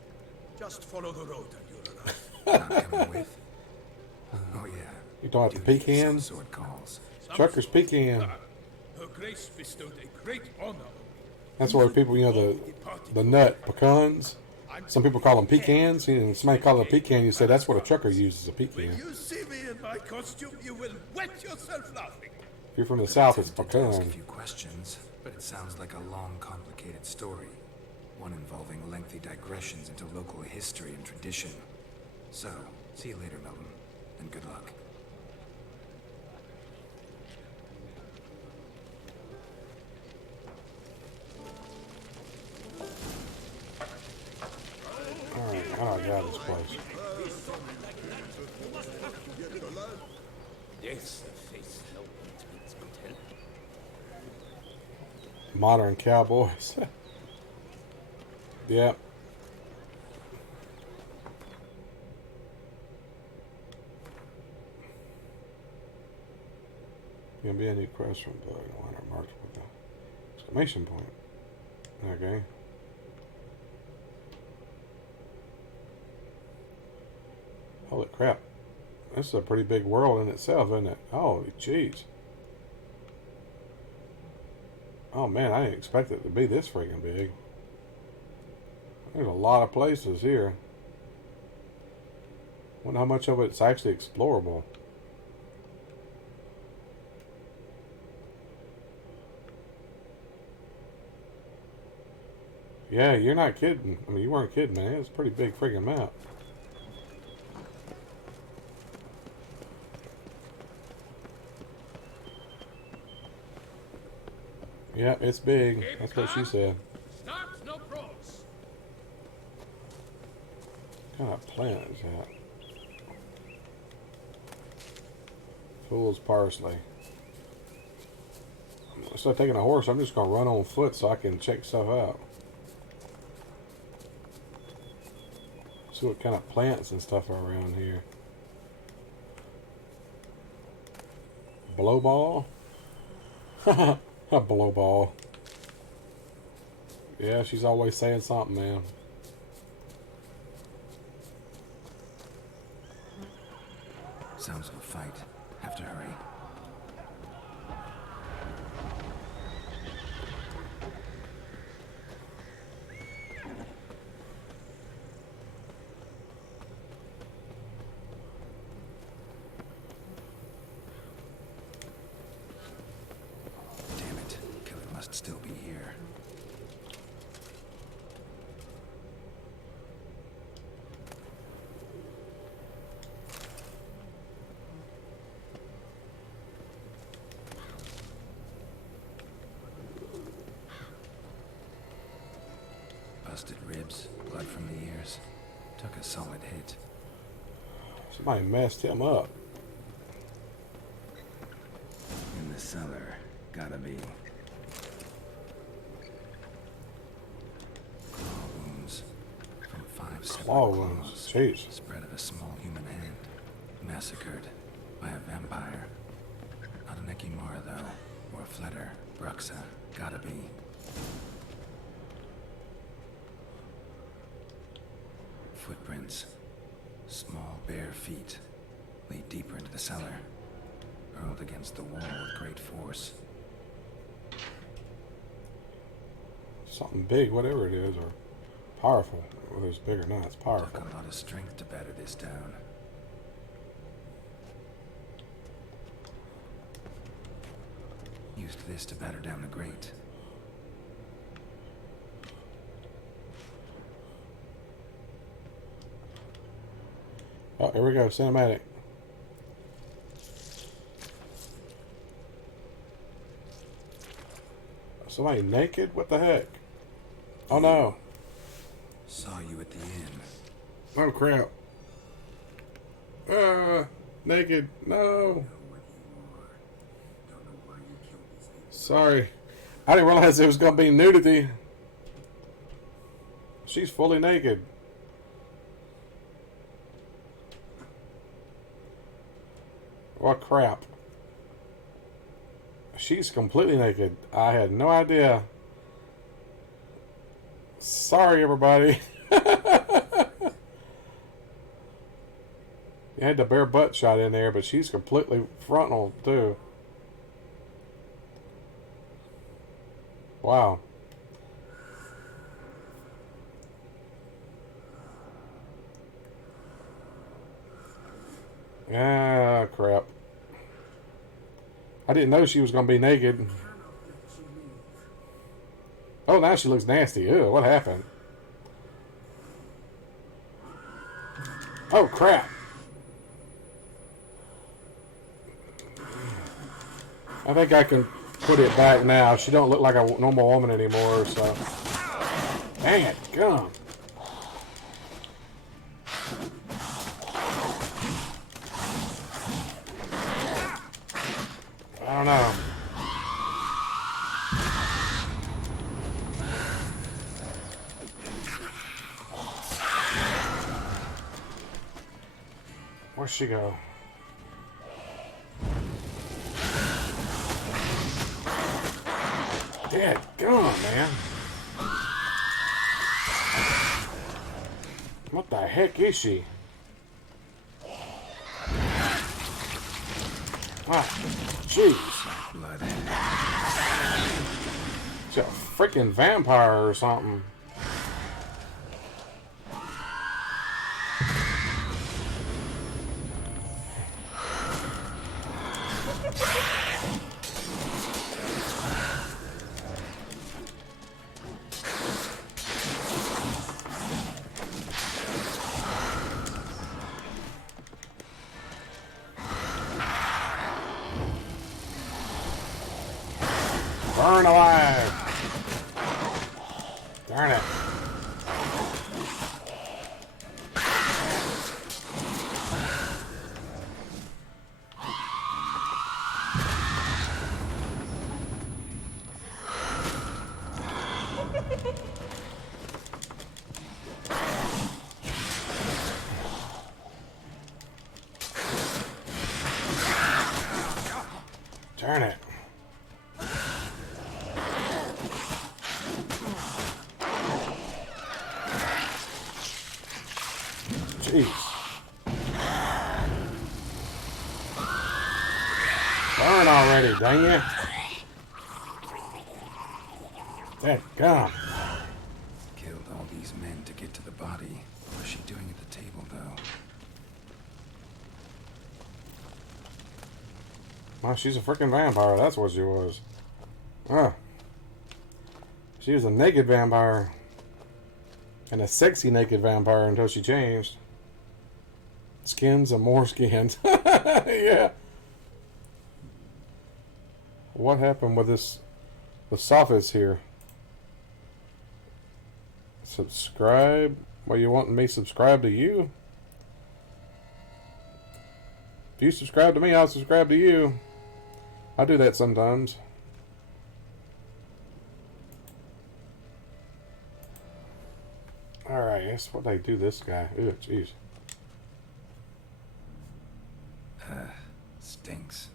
Just follow the road and you'll arrive. Not coming with? Oh yeah. You talking about the Duty of some pecans? sort calls. Chucker's pecan. Her Grace bestowed a great honor on me. That's where people, you know, the nut pecans. Some people call them pecans. And somebody call it a pecan. You say that's what a trucker uses, a pecan. When you see me in my costume, you will wet yourself laughing. If you're from the south, it's Tempted to ask a pecan. few questions, but it sounds like a long, complicated story. One involving lengthy digressions into local history and tradition. So, see you later, Milton, and good luck. Alright, oh god, this place. Yes, a face no means could help. Modern cowboys. Yep. Gonna be a new quest from the line marked with the exclamation point. Okay. Holy crap. This is a pretty big world in itself, isn't it? Holy jeez. Oh man, I didn't expect it to be this freaking big. There's a lot of places here. Wonder how much of it's actually explorable. Yeah, you're not kidding. I mean, you weren't kidding, man. It's a pretty big freaking map. Yeah, it's big. That's what she said. Start no pros. What kind of plant is that? Fool's parsley. Instead of taking a horse, I'm just going to run on foot so I can check stuff out. See what kind of plants and stuff are around here. Blow ball? A blow ball. Yeah, she's always saying something, man. Sounds of a fight. Have to hurry. Damn it. Killer must still be here. Busted ribs, blood from the ears. Took a solid hit. Somebody messed him up. In the cellar. Gotta be. Claw wounds. From 5 separate Claw wounds. claws. Jeez. Spread of a small human hand. Massacred by a vampire. Not an Ekimara, though. Or a Fletter. Bruxa. Gotta be. Footprints. Small, bare feet. Lead deeper into the cellar. Hurled against the wall with great force. Something big, whatever it is, or powerful. Whether it's big or not, it's powerful. Took a lot of strength to batter this down. Used this to batter down the grate. Oh, here we go, cinematic. Somebody naked? What the heck? Oh no. Saw you at the inn. Oh crap. Naked. No. Sorry. I didn't realize there was going to be nudity. She's fully naked. What crap. She's completely naked. I had no idea. Sorry, everybody. You had the bare butt shot in there, but she's completely frontal, too. Wow. Ah, crap. I didn't know she was going to be naked. Oh, now she looks nasty. Ew, what happened? Oh, crap. I think I can put it back now. She don't look like a normal woman anymore, so... Dang it, gum. I don't know. Where'd she go? Dead. Gone, man. What the heck is she? Ah, jeez. She's a freaking vampire or something. Burn alive! Darn it. Darn it. Jeez. Burn already, dang it. That gun. Killed all these men to get to the body. What's she doing at the table, though? Well, she's a freaking vampire. That's what she was. Huh. She was a naked vampire. And a sexy naked vampire until she changed. Skins and more skins. Yeah. What happened with this? The soffits here. Subscribe? Well, you wanting me to subscribe to you? If you subscribe to me, I'll subscribe to you. I do that sometimes. Alright, that's what they do this guy. Ew, jeez. Stinks.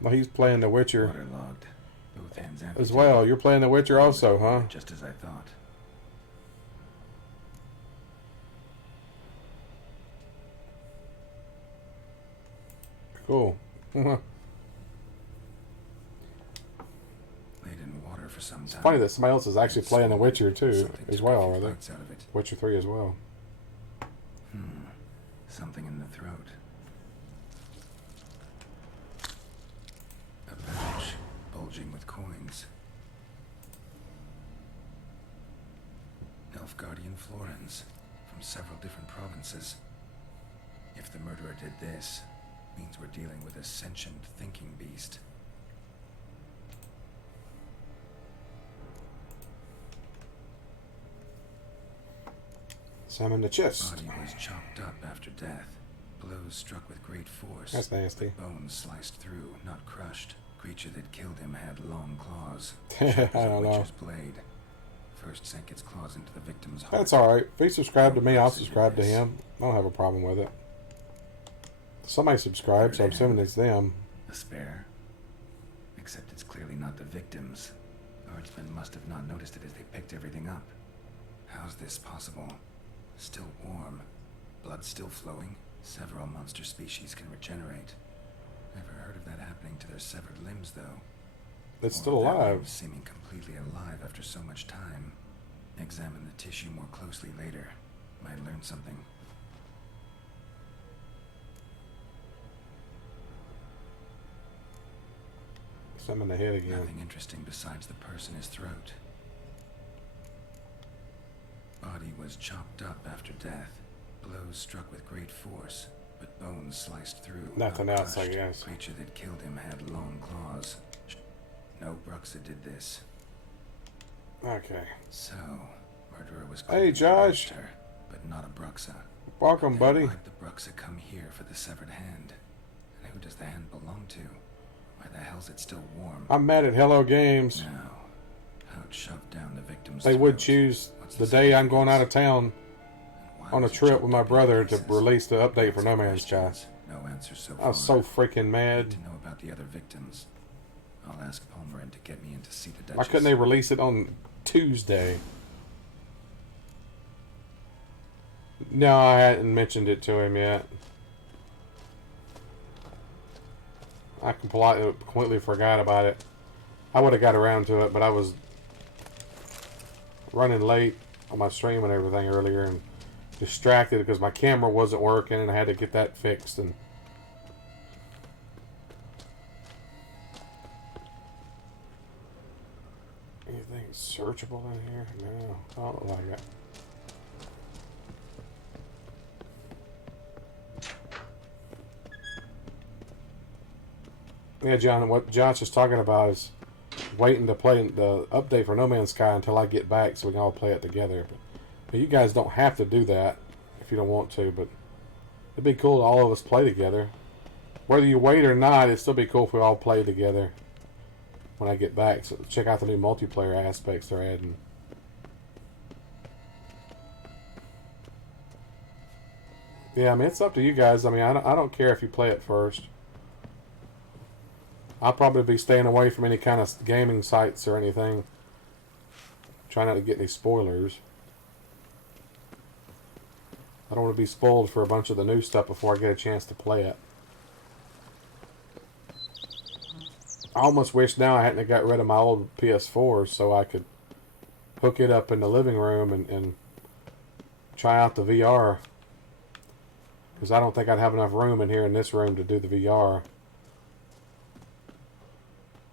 Well, he's playing The Witcher Waterlogged. Both hands as well. You're playing The Witcher also, huh? Just as I thought. Cool. Laid in water for some time. It's funny that somebody else is actually playing The Witcher too, Something as took well, a are few they? bites out of it. Witcher 3 as well. Something in the throat. A pouch bulging with coins. Nilfgaardian florins from several different provinces. If the murderer did this, means we're dealing with a sentient thinking beast. Some in the chest. Body was chopped up after death. Blows struck with great force. That's nasty. Bones sliced through, not crushed. Creature that killed him had long claws. I Sharp as a don't know. witcher's blade. First sank its claws into the victim's heart. That's alright. If he subscribed to me, I'll subscribe to him. I don't have a problem with it. Somebody subscribed, so I'm assuming it's them. A spare. Except it's clearly not the victim's. Guardsmen must have not noticed it as they picked everything up. How's this possible? Still warm. Blood still flowing. Several monster species can regenerate. Never heard of that happening to their severed limbs, though. It's Or still that one alive. seeming completely alive after so much time. Examine the tissue more closely later. Might learn something. Some in the head again. Nothing interesting besides the person's throat. Body was chopped up after death. Blows struck with great force, but bones sliced through. Nothing not else, I crushed. guess. Creature that killed him had long claws. No Bruxa did this. Okay. So, murderer was Hey, clearly a Josh. monster, but not a Bruxa. Welcome, Then buddy. Why'd the Bruxa come here for the severed hand? And who does the hand belong to? Why the hell's it still warm? I'm mad at Hello Games. Now, how it shoved down the victim's They would throat. choose What's the day I'm going out of town And why on a was it trip chopped with my up in brother to pieces? release the update for Lots No of Man's Sky. questions, no answers so I far. was so freaking Need mad. to know about the other victims. I'll ask Palmerin to get me in to see the Duchess. Why couldn't they release it on Tuesday? No, I hadn't mentioned it to him yet. I completely forgot about it. I would have got around to it, but I was running late on my stream and everything earlier and distracted because my camera wasn't working and I had to get that fixed. And anything searchable in here? No, I don't look like it. Yeah, John, what John's just talking about is waiting to play the update for No Man's Sky until I get back so we can all play it together. But you guys don't have to do that if you don't want to, but it'd be cool to all of us play together. Whether you wait or not, it'd still be cool if we all play together when I get back. So check out the new multiplayer aspects they're adding. Yeah, I mean, it's up to you guys. I mean, I don't care if you play it first. I'll probably be staying away from any kind of gaming sites or anything. Try not to get any spoilers. I don't want to be spoiled for a bunch of the new stuff before I get a chance to play it. I almost wish now I hadn't got rid of my old PS4 so I could hook it up in the living room and try out the VR. Because I don't think I'd have enough room in here in this room to do the VR.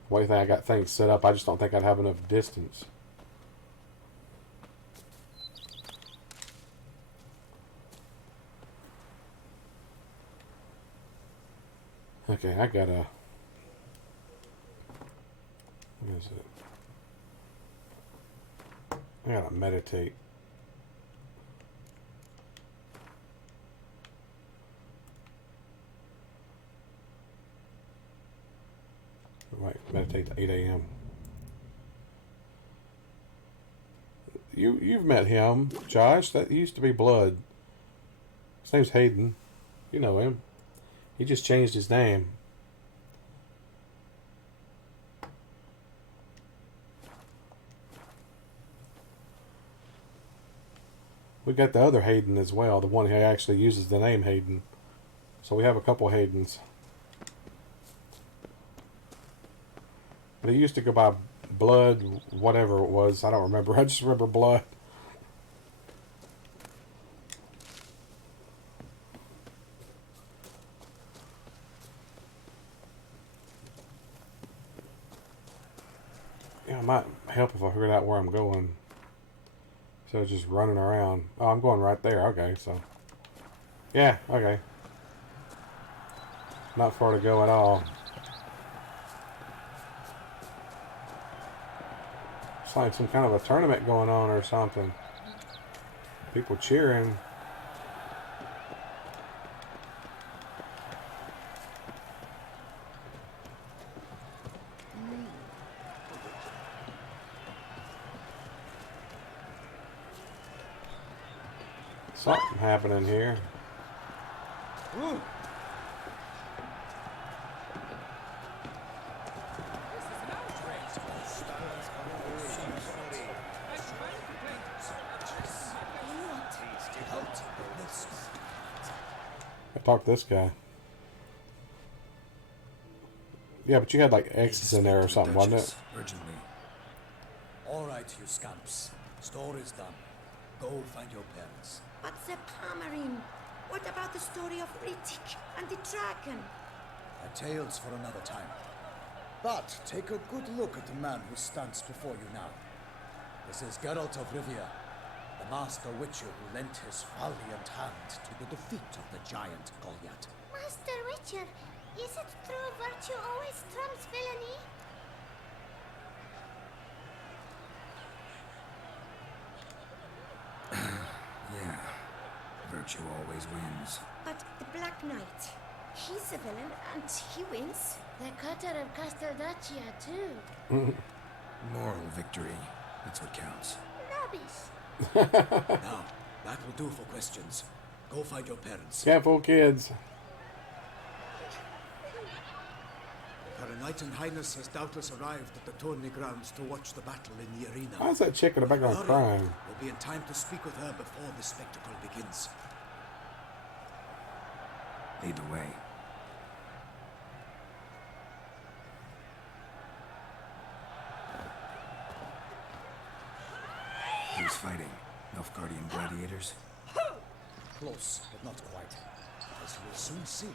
The way I got things set up, I just don't think I'd have enough distance. Okay, I gotta... What is it? I gotta meditate. Right, meditate to 8 a.m. You've met him, Josh. That used to be Blood. His name's Hayden. You know him. He just changed his name. We got the other Hayden as well, the one who actually uses the name Hayden. So we have a couple Haydens. But he used to go by Blood, whatever it was. I don't remember. I just remember Blood. Yeah, it might help if I figured out where I'm going. So just running around. Oh, I'm going right there. Okay, so. Yeah, okay. Not far to go at all. It's like some kind of a tournament going on or something. People cheering. Something happening here. Ooh. I talked to this guy. Yeah, but you had like X's in there or something, wasn't it? Urgently. All right, you scamps. Story's done. Go find your parents. But the Palmerin, what about the story of Petreak and the dragon? A tale's for another time. But take a good look at the man who stands before you now. This is Geralt of Rivia, the master witcher who lent his valiant hand to the defeat of the giant Goliath. Master Witcher, is it true virtue always trumps villainy? Yeah. Virtue always wins. But the Black Knight, he's a villain and he wins. The cutter of Casteldaccia too. Moral victory. That's what counts. Rubbish. Now, that will do for questions. Go find your parents. Careful, kids. Knight and Highness has doubtless arrived at the tourney grounds to watch the battle in the arena. Why is that chick in the background Hurry. crying? We'll be in time to speak with her before the spectacle begins. Lead the way. Who's fighting? Nilfgaardian gladiators? Close, but not quite. As we'll soon see.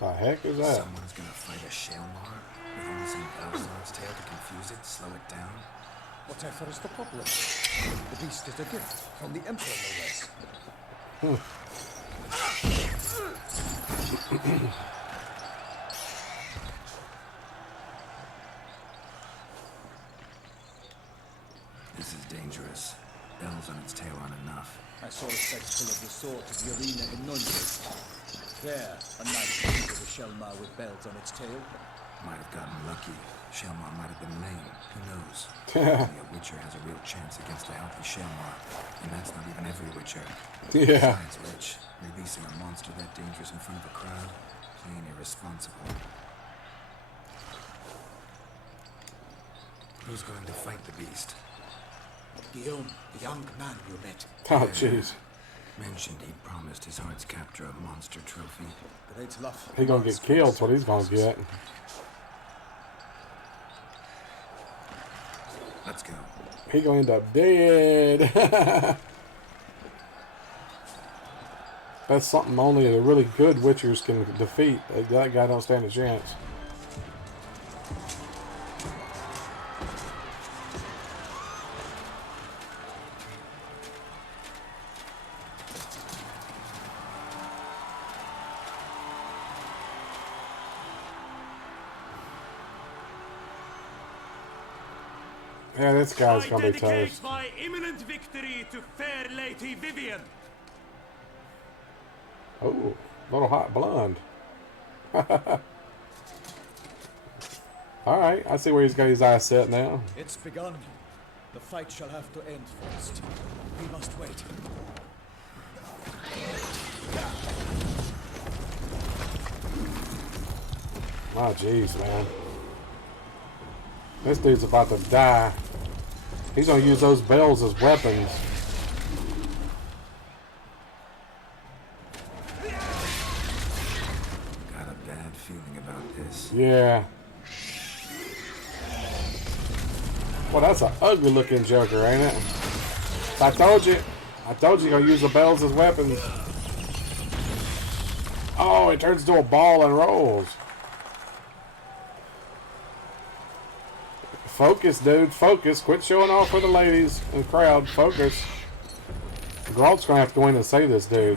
The heck is that? Someone's gonna fight a Shelmar with only some bells on its tail to confuse it, slow it down? Whatever is the problem? The beast is a gift from the Emperor, no less. This is dangerous. Bells on its tail aren't enough. I saw a spectacle of the sort at the arena in Nunez. There, a knight came with a Shelmar with bells on its tail. Might have gotten lucky. Shelmar might have been lame. Who knows? Only a Witcher has a real chance against a healthy Shelmar. And that's not even every Witcher. Yeah. Besides which, releasing a monster that dangerous in front of a crowd, plain irresponsible. Who's going to fight the beast? Guillaume, the young man you met. Oh, jeez. Mentioned he'd promised his heart's captor a monster trophy. Great love. He gonna get killed, that's what he's gonna get. Let's go. He gonna end up dead. That's something only the really good Witchers can defeat. That guy don't stand a chance. Yeah, this guy's gonna be toast. My imminent victory to fair Lady Vivian. Oh, little hot blonde. Alright, I see where he's got his eyes set now. It's begun. The fight shall have to end first. We must wait. Oh, jeez, man. This dude's about to die. He's gonna use those bells as weapons. Got a bad feeling about this. Yeah. Well, that's an ugly looking Joker, ain't it? I told you. I told you you're gonna use the bells as weapons. Oh, it turns into a ball and rolls. Focus, dude. Focus. Quit showing off for the ladies and the crowd. Focus. Geralt's gonna have to go in and save this dude.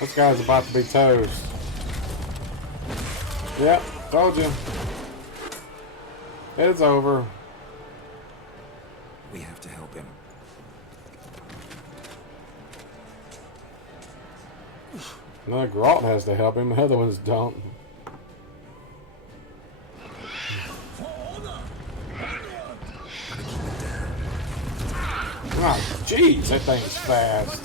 This guy's about to be toast. Yep, told you. It's over. We have to help him. No, Geralt has to help him. The other ones don't. Oh, jeez, that thing's fast.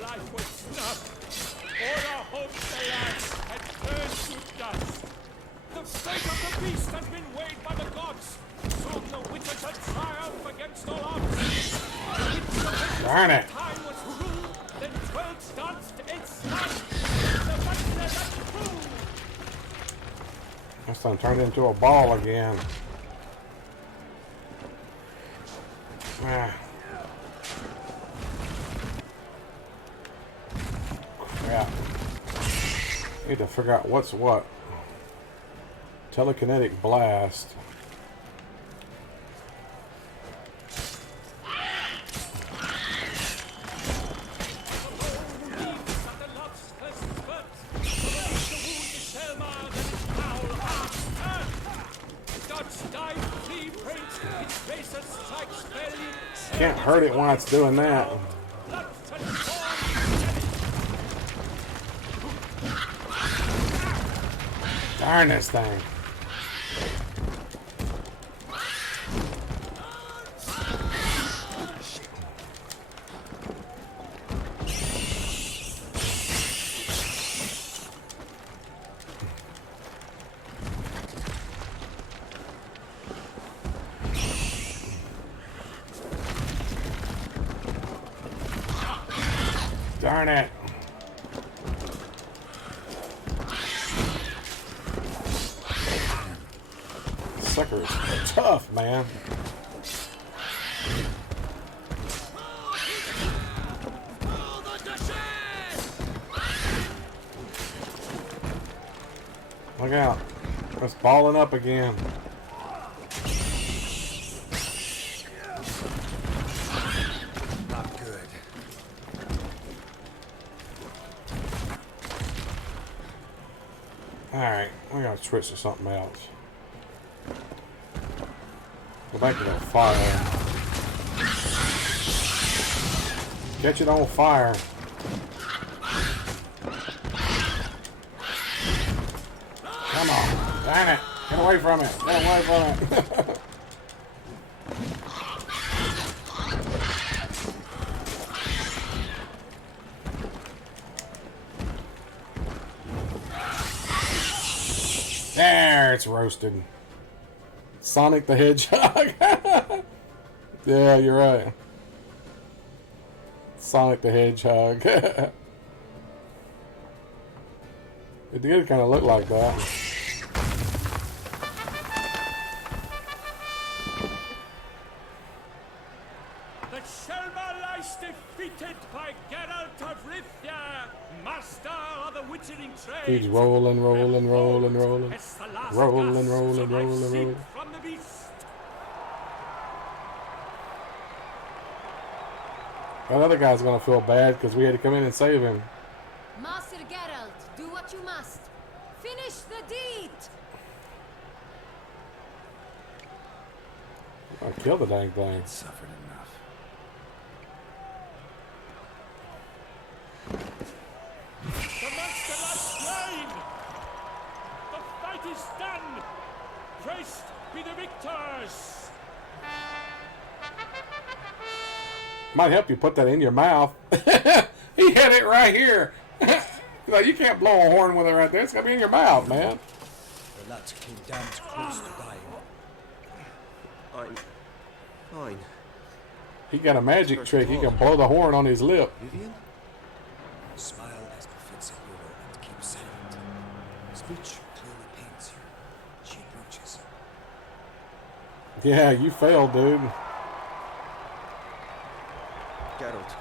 Life was snuffed. All our hopes, alas, had turned to dust. The fate of the beast has been weighed by the gods. Soon the witches shall triumph against all odds. Darn it. Time was ruled, then 12 danced its sun. The master that proved. This thing turned into a ball again. Ah. Crap. Need to figure out what's what. Telekinetic blast. Gods died, flee, prince, its races Can't hurt it while it's doing that. Darn this thing. Darn it. Sucker is tough, man. Look out. It's balling up again. Not good. Alright, we gotta switch to something else. Go back to that fire. Catch it on fire. Come on. Damn it. Get away from it. Get away from it. There, it's roasted. Sonic the Hedgehog. Yeah, you're right. Sonic the Hedgehog. It did kind of look like that. The Shelma lies defeated by Geralt of Rivia, master of the witchering trade. He's rolling, rolling, rolling, rolling. It's the last Rolling, gasps rolling, of my rolling, sleep rolling. from the beast. That other guy's gonna feel bad because we had to come in and save him. Master Geralt, do what you must. Finish the deed! I killed the dang thing. Suffered enough. The monster lies slain! The fight is done! Praised be the victors! Might help you put that in your mouth. He had it right here. Like, you can't blow a horn with it right there. It's gonna be in your mouth, man. The lad came damned close to dying. I'm fine. He got a magic trick. He can blow the horn on his lip. Vivian? Smile as befits a hero and keep silent. Speech clearly pains you. She approaches. Yeah, you failed, dude. Geralt,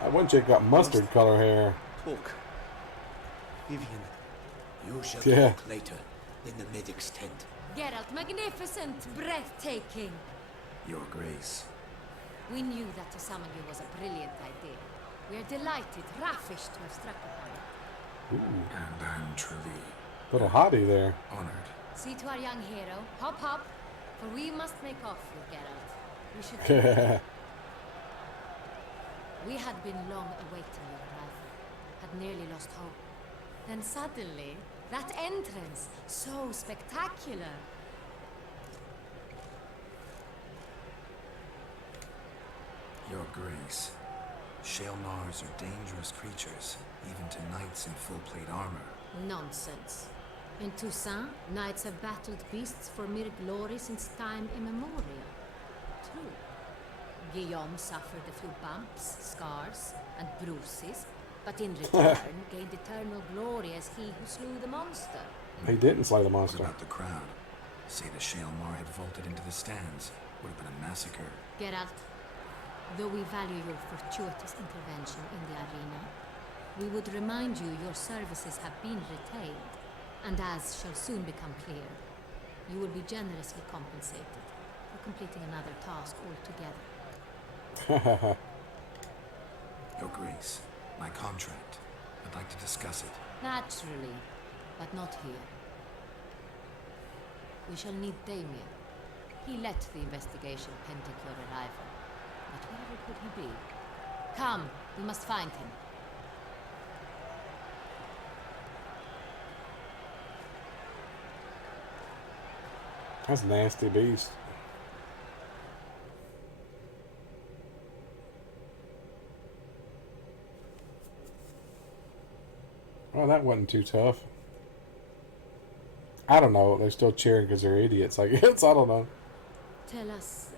That one chick got mustard color hair. talk. Vivian. You shall Yeah. talk later in the medic's tent. Geralt, magnificent, breathtaking. Your Grace. We knew that to summon you was a brilliant idea. We are delighted, ravished to have struck upon it. Ooh, And I'm truly little hottie there. honored. See to our young hero. Hop, hop, for we must make off with Geralt. We should. We had been long awaiting your arrival, had nearly lost hope. Then suddenly, that entrance, so spectacular. Your Grace. Shaelmars are dangerous creatures, even to knights in full-plate armor. Nonsense. In Toussaint, knights have battled beasts for mere glory since time immemorial. True. Guillaume suffered a few bumps, scars, and bruises, but in return gained eternal glory as he who slew the monster. He didn't slay the What monster. about the crowd? Say the Shaelmar had vaulted into the stands. Would have been a massacre. Geralt, though we value your fortuitous intervention in the arena, we would remind you your services have been retained, and as shall soon become clear, you will be generously compensated for completing another task altogether. Your Grace, my contract. I'd like to discuss it. Naturally, but not here. We shall need Damien. He let the investigation pending your arrival. But wherever could he be? Come, we must find him. That's a nasty beast. Well, that wasn't too tough. I don't know. They're still cheering because they're idiots, I guess. I don't know. Tell us.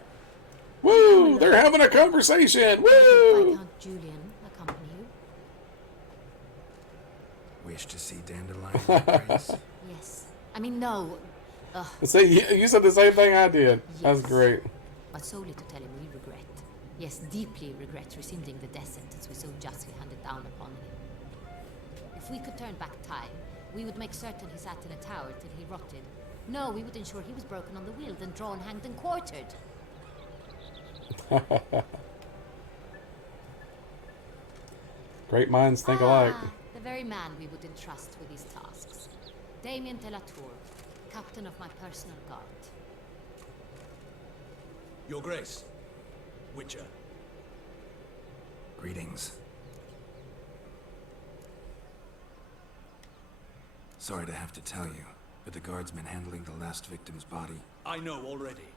Woo! They're having a conversation! Woo! Viscount Julian accompany you? Wish to see Dandelion, Grace? Yes. I mean, no. See, you said the same thing I did. Yes. That's great. But solely to tell him we regret. Yes, deeply regret rescinding the death sentence we so justly handed down upon him. If we could turn back time, we would make certain he sat in a tower till he rotted. No, we would ensure he was broken on the wheel, then drawn, hanged, and quartered. Great minds think alike. The very man we would entrust with these tasks. Damien de la Tour, captain of my personal guard. Your Grace, Witcher. Greetings. Sorry to have to tell you, but the guardsman handling the last victim's body... I know already.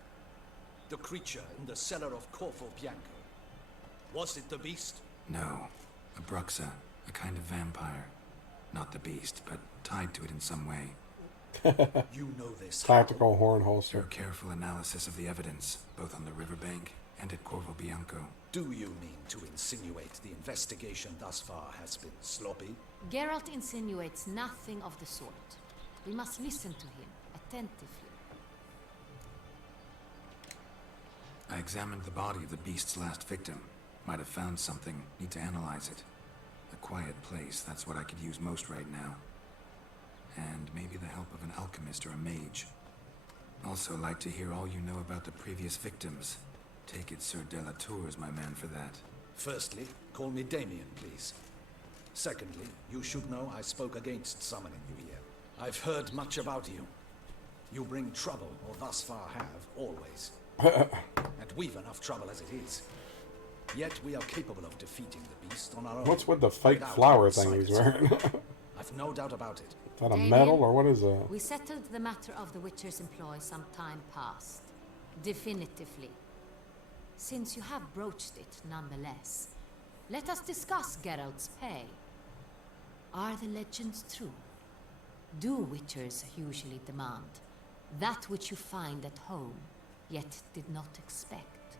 The creature in the cellar of Corvo Bianco. Was it the beast? No. A Bruxa, a kind of vampire. Not the beast, but tied to it in some way. You know this. Tactical horn holster. Through careful analysis of the evidence, both on the riverbank and at Corvo Bianco. Do you mean to insinuate the investigation thus far has been sloppy? Geralt insinuates nothing of the sort. We must listen to him attentively. I examined the body of the beast's last victim. Might have found something. Need to analyze it. A quiet place, that's what I could use most right now. And maybe the help of an alchemist or a mage. Also like to hear all you know about the previous victims. Take it Sir de la Tour is my man for that. Firstly, call me Damien, please. Secondly, you should know I spoke against summoning you here. I've heard much about you. You bring trouble, or thus far have, always. And we've enough trouble as it is. Yet we are capable of defeating the beast on our own. What's with the fake flower thing he's wearing? I've no doubt about it. Is that a medal, or what is that? We settled the matter of the Witcher's employ some time past. Definitively. Since you have broached it, nonetheless, let us discuss Geralt's pay. Are the legends true? Do Witchers usually demand that which you find at home, yet did not expect?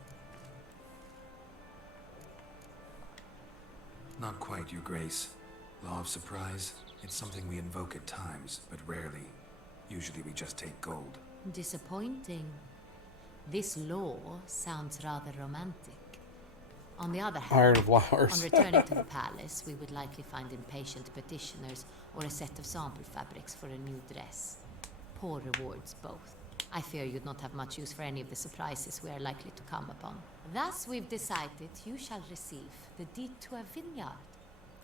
Not quite, Your Grace. Law of surprise, it's something we invoke at times, but rarely. Usually we just take gold. Disappointing. This law sounds rather romantic. On the other hand, Iron flowers. on returning to the palace, we would likely find impatient petitioners or a set of sample fabrics for a new dress. Poor rewards both. I fear you'd not have much use for any of the surprises we are likely to come upon. Thus, we've decided you shall receive the deed to a vineyard.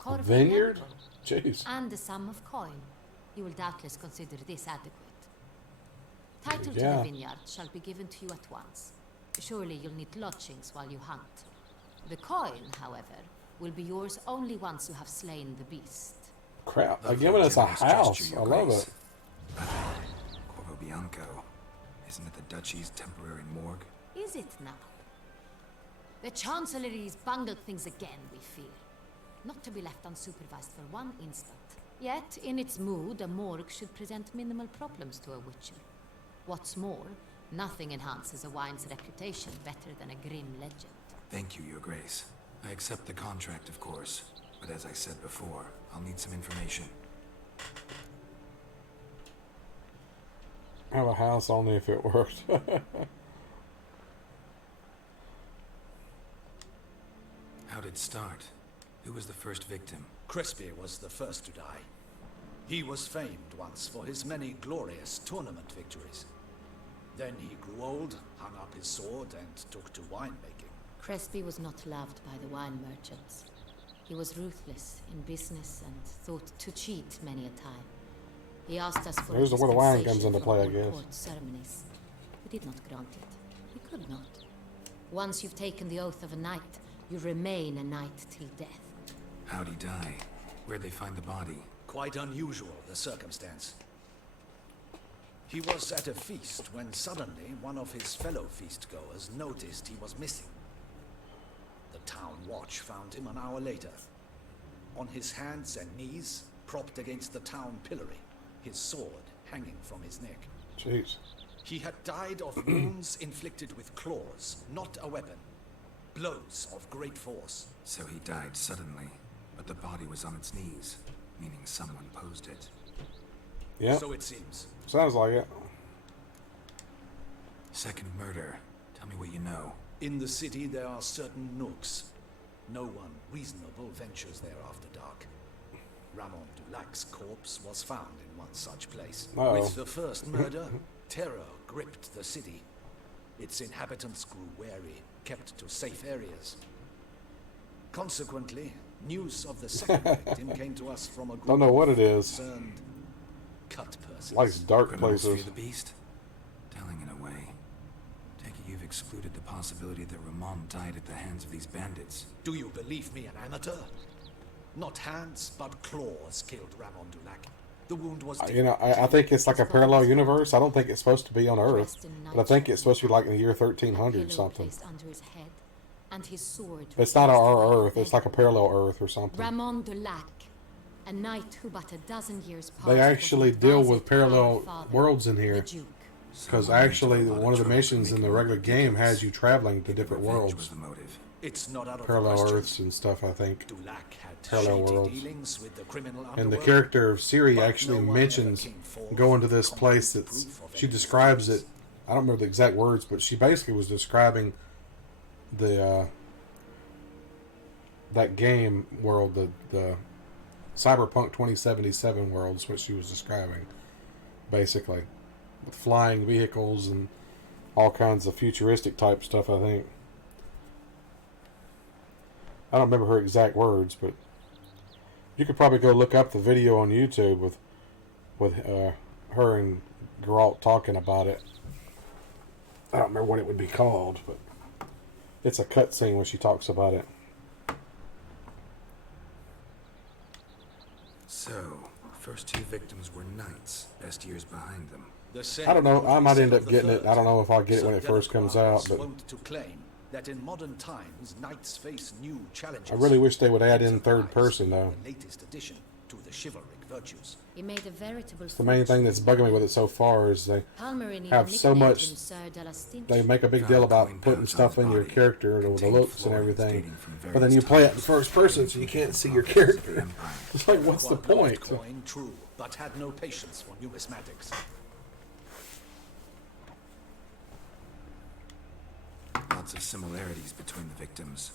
A vineyard? Jeez. And a sum of coin. You will doubtless consider this adequate. Title to Yeah. the vineyard shall be given to you at once. Surely you'll need lodgings while you hunt. The coin, however, will be yours only once you have slain the beast. Crap, they're giving us a house. I love it. Corvo Bianco. Isn't it the Duchy's temporary morgue? Is it now? The Chancellery's bungled things again, we fear. Not to be left unsupervised for one instant. Yet, in its mood, a morgue should present minimal problems to a Witcher. What's more, nothing enhances a wine's reputation better than a grim legend. Thank you, Your Grace. I accept the contract, of course. But as I said before, I'll need some information. Have a house only if it worked. How'd it start? Who was the first victim? Crespi was the first to die. He was famed once for his many glorious tournament victories. Then he grew old, hung up his sword, and took to winemaking. Crespi was not loved by the wine merchants. He was ruthless in business and thought to cheat many a time. He asked us for There's where the wine dispensation comes into from play, I all guess. court ceremonies. We did not grant it. We could not. Once you've taken the oath of a knight, you remain a knight till death. How'd he die? Where'd they find the body? Quite unusual, the circumstance. He was at a feast when suddenly one of his fellow feastgoers noticed he was missing. The town watch found him an hour later. On his hands and knees, propped against the town pillory, his sword hanging from his neck. Jeez. He had died of wounds inflicted with claws, not a weapon. Blows of great force. So he died suddenly, but the body was on its knees, meaning someone posed it. Yeah. So it seems. Sounds like it. Second murder. Tell me what you know. In the city there are certain nooks. No one reasonable ventures there after dark. Ramon Dulac's corpse was found in one such place. Uh-oh. With the first murder, terror gripped the city. Its inhabitants grew wary, kept to safe areas. Consequently, news of the second victim came to us from a group Don't know what it of is. concerned cut persons. Likes dark Criminals places. fear the beast? Telling in a way. Take it you've excluded the possibility that Ramon died at the hands of these bandits. Do you believe me, an amateur? Not hands, but claws killed Ramon Dulac. The wound was deep. You know, I think it's like a parallel universe. I don't think it's supposed to be on Earth, but I think it's supposed to be like in the year 1300 something. Under his head, and his sword. It's not our Earth. It's like a parallel Earth or something. Ramon Dulac, a knight who but a dozen years past They actually was deal advised with by parallel our father, worlds in the here. Duke. Because actually, one of the missions in the regular game has you traveling to different worlds. It's not out of Parallel question. Earths and stuff, I think. Dulac had Parallel shady worlds. dealings with the criminal And the underworld, character of Siri but actually no one mentions ever came forth going to with this place concrete that's. proof of She any describes crimes. it. I don't remember the exact words, but she basically was describing the that game world, the Cyberpunk 2077 world is what she was describing, basically, with flying vehicles and all kinds of futuristic type stuff. I think. I don't remember her exact words, but you could probably go look up the video on YouTube with her and Geralt talking about it. I don't remember what it would be called, but it's a cutscene when she talks about it. So, first two victims were knights, best years behind them. I don't know. I might end up getting it. I don't know if I'll get it when it first comes out, but wont to claim that in modern times knights face new challenges. I really wish they would add in third person though. The latest addition to the chivalric virtues. He made a veritable It's the main thing that's bugging me with it so far is they Palmerin have so nicknamed much. him Sir de la Stinch. They make a big deal about putting stuff in your character, the looks and everything, but then you play it in first person, so you can't see your character. It's like, what's the point? Coin, true, but had no patience for numismatics. Lots of similarities between the victims.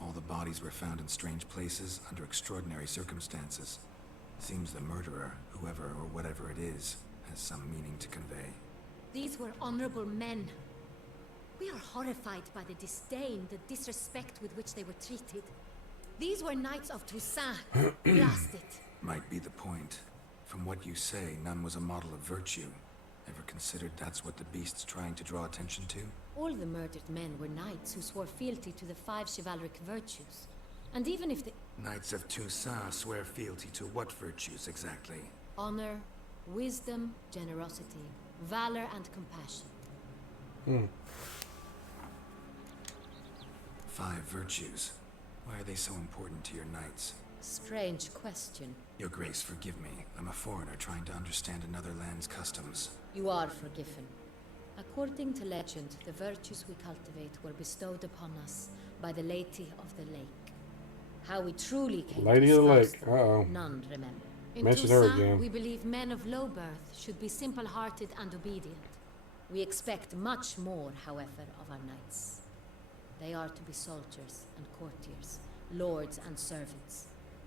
All the bodies were found in strange places under extraordinary circumstances. Seems the murderer, whoever or whatever it is, has some meaning to convey. These were honorable men. We are horrified by the disdain, the disrespect with which they were treated. These were knights of Toussaint. Blast it. Might be the point. From what you say, none was a model of virtue. Ever considered that's what the beast's trying to draw attention to? All the murdered men were knights who swore fealty to the 5 chivalric virtues. And even if the Knights of Toussaint swear fealty to what virtues exactly? honor, wisdom, generosity, valor, and compassion. 5 virtues. Why are they so important to your knights? Strange question. Your Grace, forgive me. I'm a foreigner trying to understand another land's customs. You are forgiven. According to legend, the virtues we cultivate were bestowed upon us by the Lady of the Lake. How we truly came Lady to of the espouse Lake. them, Uh-oh. none remember. In Mention her Toussaint, again. we believe men of low birth should be simple-hearted and obedient. We expect much more, however, of our knights. They are to be soldiers and courtiers, lords and servants.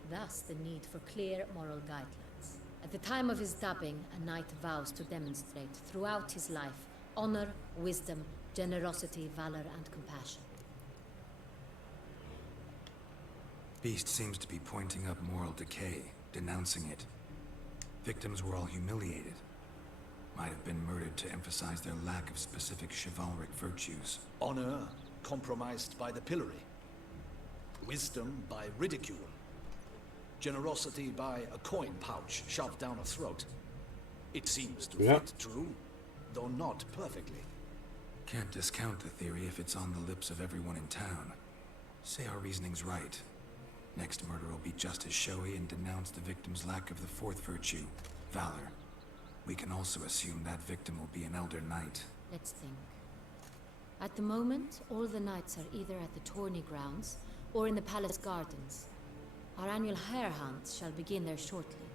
Thus, the need for clear moral guidelines. At the time of his dubbing, a knight vows to demonstrate throughout his life honor, wisdom, generosity, valor, and compassion. Beast seems to be pointing up moral decay, denouncing it. Victims were all humiliated. might have been murdered to emphasize their lack of specific chivalric virtues. Honor compromised by the pillory. Wisdom by ridicule. Generosity by a coin pouch shoved down a throat. It seems to fit true, though not perfectly. Can't discount the theory if it's on the lips of everyone in town. Say our reasoning's right. Next murder will be just as showy and denounce the victim's lack of the fourth virtue, valor. We can also assume that victim will be an elder knight. Let's think. At the moment, all the knights are either at the tourney grounds or in the palace gardens. Our annual hare hunts shall begin there shortly.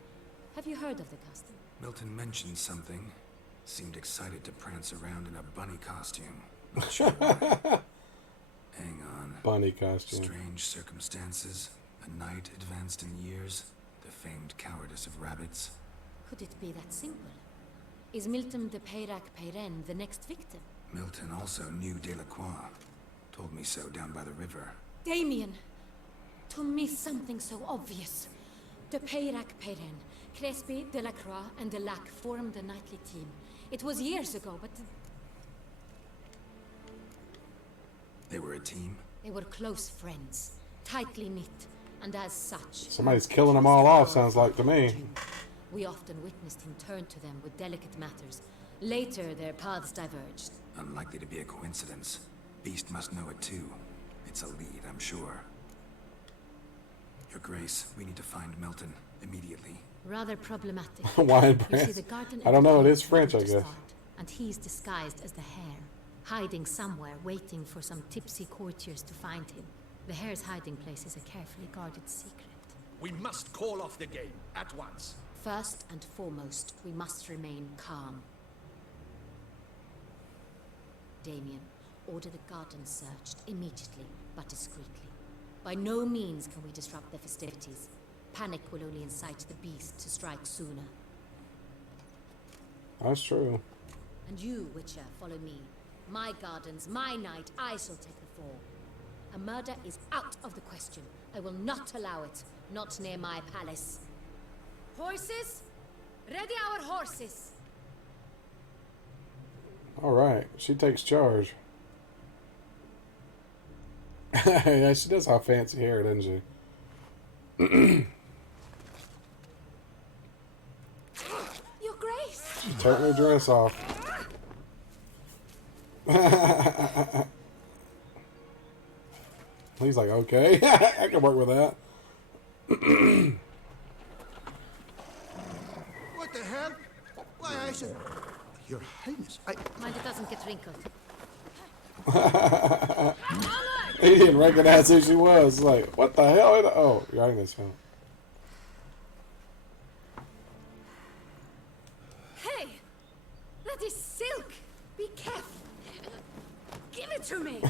Have you heard of the custom? Milton mentioned something. Seemed excited to prance around in a bunny costume. Not sure why. Hang on. Bunny costume. Strange circumstances. A knight advanced in years. The famed cowardice of rabbits. Could it be that simple? Is Milton de Petreak the next victim? Milton also knew Delacroix. Told me so down by the river. Damien! To miss something so obvious. De Petreak, Crespi, Delacroix, and Delac formed a knightly team. It was years ago, but... They were a team? They were close friends, tightly knit, and as such... Somebody's killing them all off, sounds like to me. We often witnessed him turn to them with delicate matters. Later, their paths diverged. Unlikely to be a coincidence. Beast must know it too. It's a lead, I'm sure. Your Grace, we need to find Milton immediately. Rather problematic. Why in France? I don't know, it is French, I guess. And he's disguised as the hare, hiding somewhere, waiting for some tipsy courtiers to find him. The hare's hiding place is a carefully guarded secret. We must call off the game at once. First and foremost, we must remain calm. Damien, order the garden searched immediately, but discreetly. By no means can we disrupt the festivities. Panic will only incite the beast to strike sooner. That's true. And you, Witcher, follow me. My gardens, my night, I shall take the fall. A murder is out of the question. I will not allow it. Not near my palace. Horses? Ready our horses! Alright, she takes charge. Yeah, she does have fancy hair, doesn't she? Your Grace! She turned her dress off. He's like, okay, I can work with that. What the hell? Why, I said... Your Highness, Mind it doesn't get wrinkled. He didn't recognize who she was. Like, what the hell? Oh, Your Highness. Hey! That is silk! Be careful! Give it to me!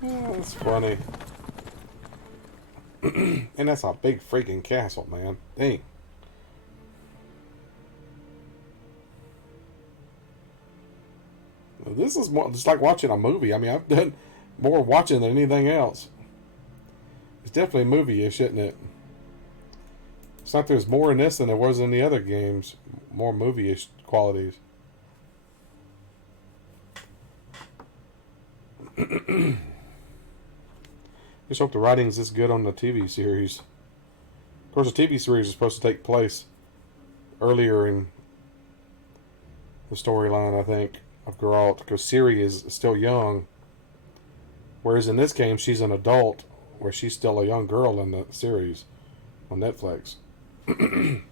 That's funny. And that's a big freaking castle, man. Dang. This is more just like watching a movie. I mean, I've done more watching than anything else. It's definitely movie-ish, isn't it? It's like there's more in this than there was in the other games. More movie-ish qualities. Just hope the writing's this good on the TV series. Of course, the TV series is supposed to take place earlier in the storyline, I think, of Geralt, because Ciri is still young. Whereas in this game, she's an adult, where she's still a young girl in the series on Netflix. Your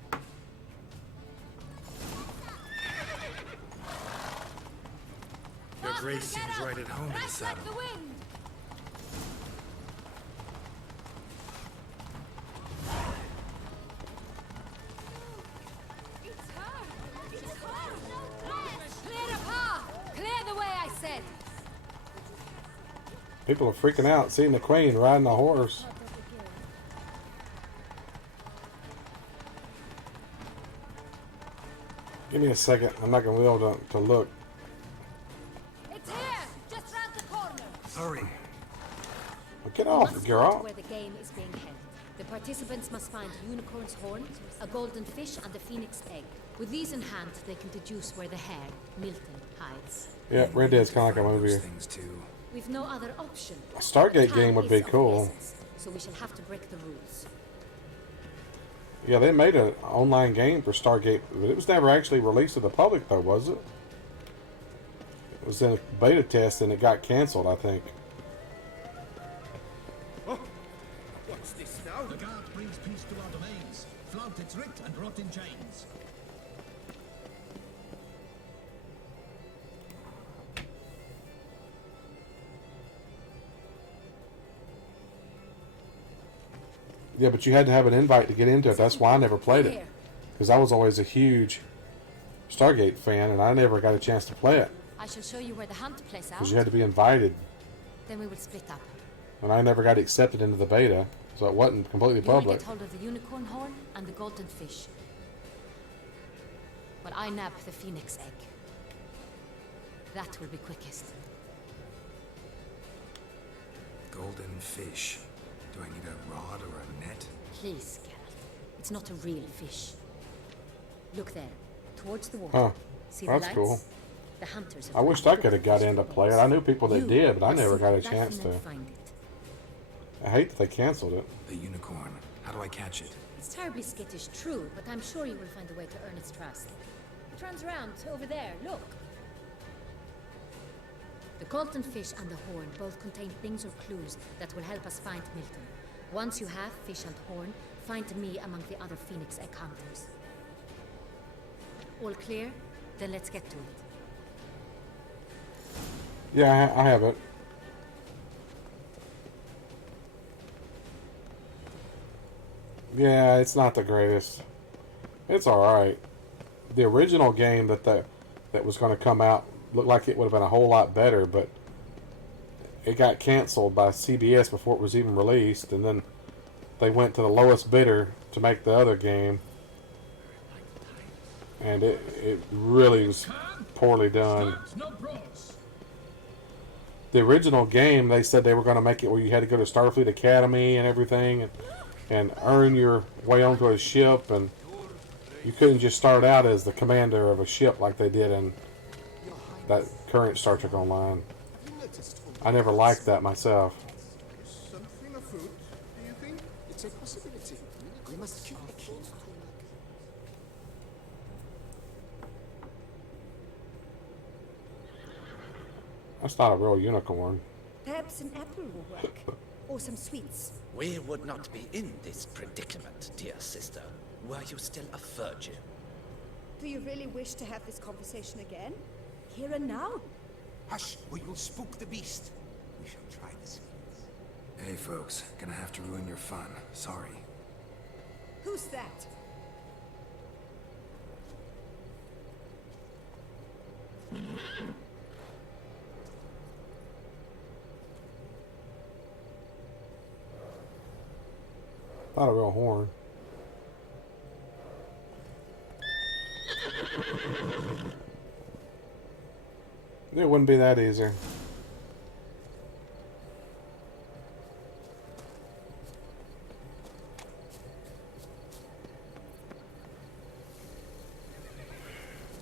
Grace seems right at home in the saddle. People are freaking out seeing the queen riding a horse. Give me a second. I'm not going to be able to look. It's here! Just round the corner! Hurry! Well, get off, Geralt. Where the game is being held. The participants must find a unicorn's horn, a golden fish, and a phoenix egg. With these in hand, they can deduce where the hare, Milton, hides. Yeah, Red Dead's kind of like a movie. We've no other option. A Stargate Time game would be is of the cool. essence, so we shall have to break the rules. Yeah, they made an online game for Stargate, but it was never actually released to the public, though, was it? It was in a beta test and it got canceled, I think. Oh, what's this now? The guard brings peace to our domains. Flout its writ and rot in chains. Yeah, but you had to have an invite to get into it. That's why I never played it. Because I was always a huge Stargate fan, and I never got a chance to play it. I shall show you where the hunt plays out. Because you had to be invited. Then we will split up. And I never got accepted into the beta, so it wasn't completely You will public. get hold of the unicorn horn and the golden fish. While I nab the phoenix egg. That will be quickest. Golden fish. Do I need a rod or a net? Please, Geralt. It's not a real fish. Look there, towards the water. Huh. See the That's lights? cool. The hunters I wished I could have got in to play it. I knew people that did, but I never got a chance to. Find it. I hate that they canceled it. The unicorn. How do I catch it? It's terribly skittish, true, but I'm sure you will find a way to earn its trust. It runs around over there, look. The golden fish and the horn both contain things or clues that will help us find Milton. Once you have fish and horn, find me among the other phoenix egg hunters. All clear? Then let's get to it. Yeah, I have it. Yeah, it's not the greatest. It's alright. The original game that was going to come out looked like it would have been a whole lot better, but it got canceled by CBS before it was even released, and then they went to the lowest bidder to make the other game, and it really was poorly done. The original game, they said they were going to make it where you had to go to Starfleet Academy and everything, and earn your way onto a ship, and you couldn't just start out as the commander of a ship like they did in that current Star Trek Online. I never liked that myself. Something afoot, do you think? It's a possibility. We must keep a keen eye. That's not a real unicorn. Perhaps an apple will work. Or some sweets. We would not be in this predicament, dear sister, were you still a virgin. Do you really wish to have this conversation again? Here and now? Hush, or you will spook the beast. We shall try this. Hey folks, gonna have to ruin your fun. Sorry. Who's that? Not a real horn. It wouldn't be that easy.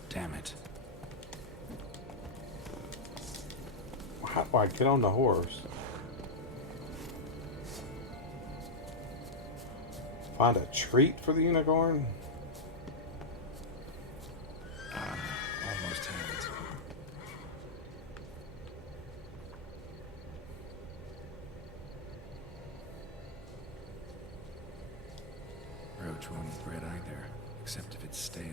Damn it. How do I get on the horse? Find a treat for the unicorn? Almost had it. Roach won't eat bread either, except if it's stale.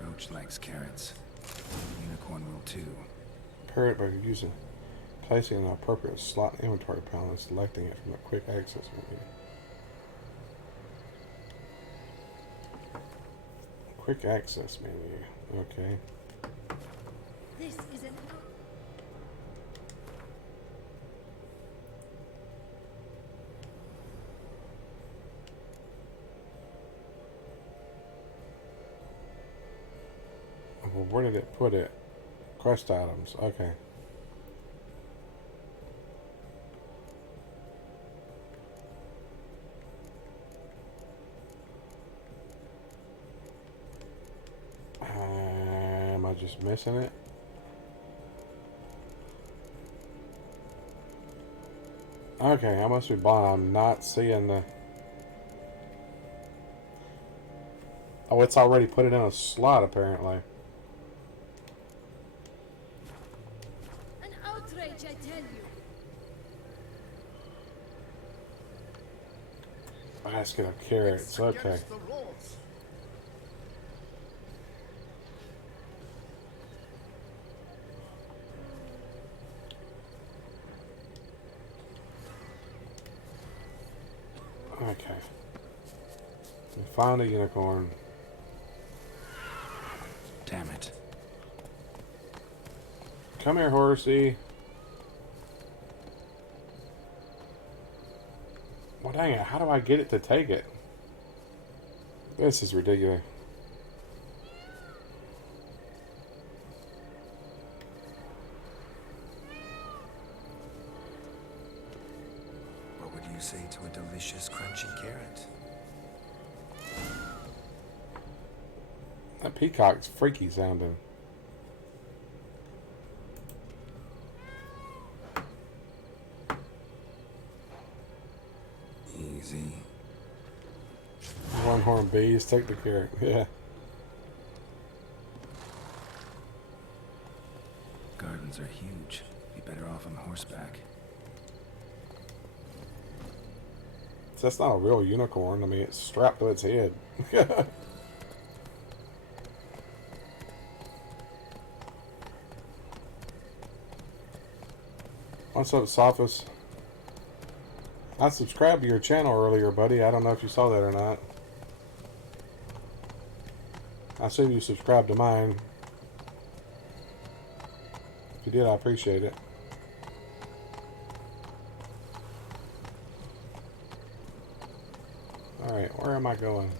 Roach likes carrots. Unicorn will too. Pair it by placing an appropriate slot inventory panel and selecting it from a quick access menu. Quick access menu. Okay. This is an... Well, where did it put it? Quest items. Okay. just missing it? Okay, I must be blind. I'm not seeing the... Oh, it's already put it in a slot, apparently. An outrage, I tell you. Basket of carrots, okay. Okay. We found a unicorn. Damn it. Come here, horsey. Well, dang it. How do I get it to take it? This is ridiculous. What would you say to a delicious, crunchy carrot? That peacock's freaky sounding. Easy. One-horn bees, take the carrot. Yeah. Gardens are huge. Be better off on horseback. So that's not a real unicorn. I mean, it's strapped to its head. What's up, Sophus? I subscribed to your channel earlier, buddy. I don't know if you saw that or not. I assume you subscribed to mine. If you did, I appreciate it. Alright, where am I going?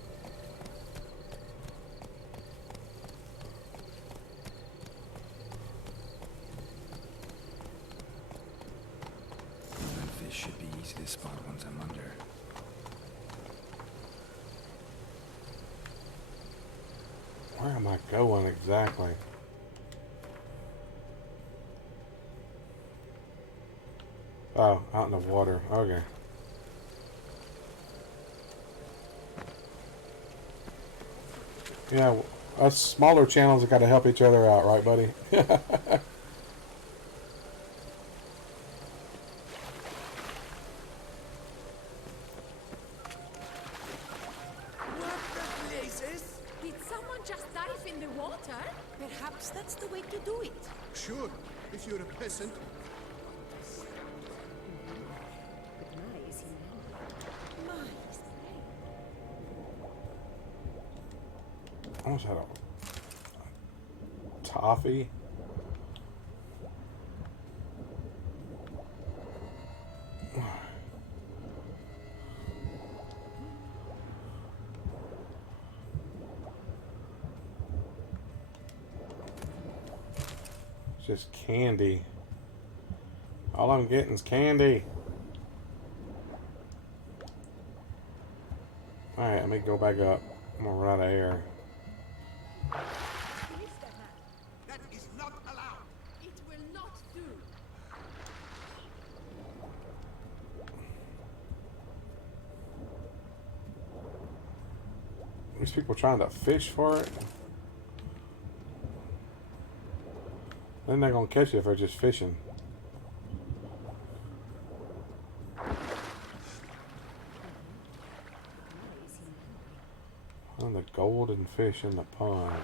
Fish should be easy to spot once I'm under. Where am I going exactly? Oh, out in the water. Okay. Yeah, us smaller channels have got to help each other out, right, buddy? Did someone just dive in the water? Perhaps that's the way to do it. Sure, if you're a peasant. I almost had a toffee. It's just candy. All I'm getting is candy. Alright, let me go back up. I'm gonna run out of air. That is not allowed. It will not do. These people trying to fish for it. Then they're gonna catch it if they're just fishing. And the golden fish in the pond.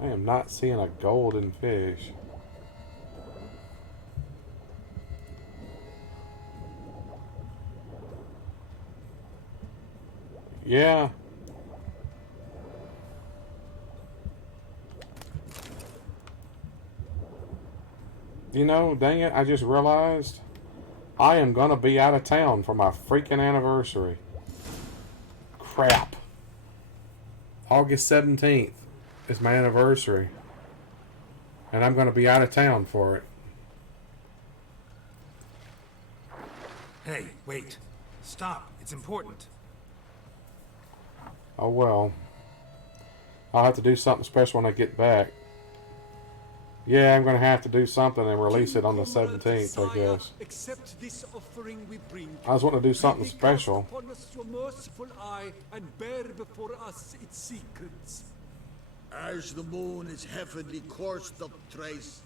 I am not seeing a golden fish. Yeah. You know, dang it, I just realized I am gonna be out of town for my freaking anniversary. Crap. August 17th is my anniversary. And I'm gonna be out of town for it. Hey, wait. Stop. It's important. Oh well. I'll have to do something special when I get back. Yeah, I'm going to have to do something and release it on the 17th, I guess. Accept this offering we bring. I just want to do something Cast special. upon us your merciful eye and bear before us its secrets. As the moon is heavenly coursed of trace,